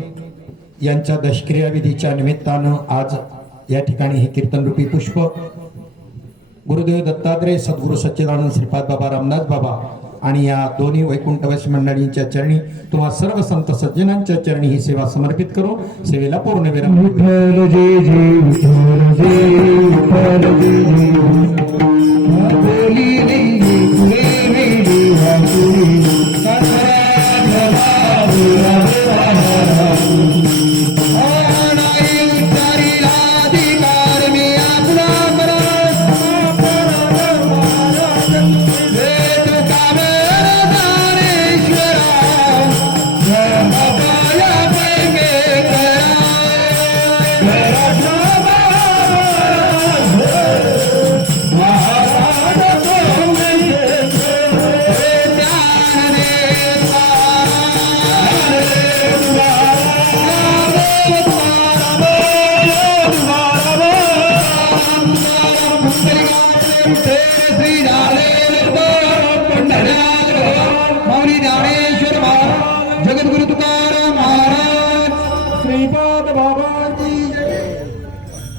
यांच्या दशक्रिया विधीच्या निमित्तानं आज या ठिकाणी हे कीर्तनरूपी पुष्प गुरुदेव दत्तात्रय सद्गुरू सच्चिदानंद श्रीपाद बाबा रामदास बाबा आणि या दोन्ही वैकुंठवासी मंडळींच्या चरणी, तुम्हा सर्व संत सज्जनांच्या चरणी ही सेवा समर्पित करू. सेवेला पूर्ण विराम. विठ्ठल जय जय विठ्ठल जय विठ्ठल जय जय.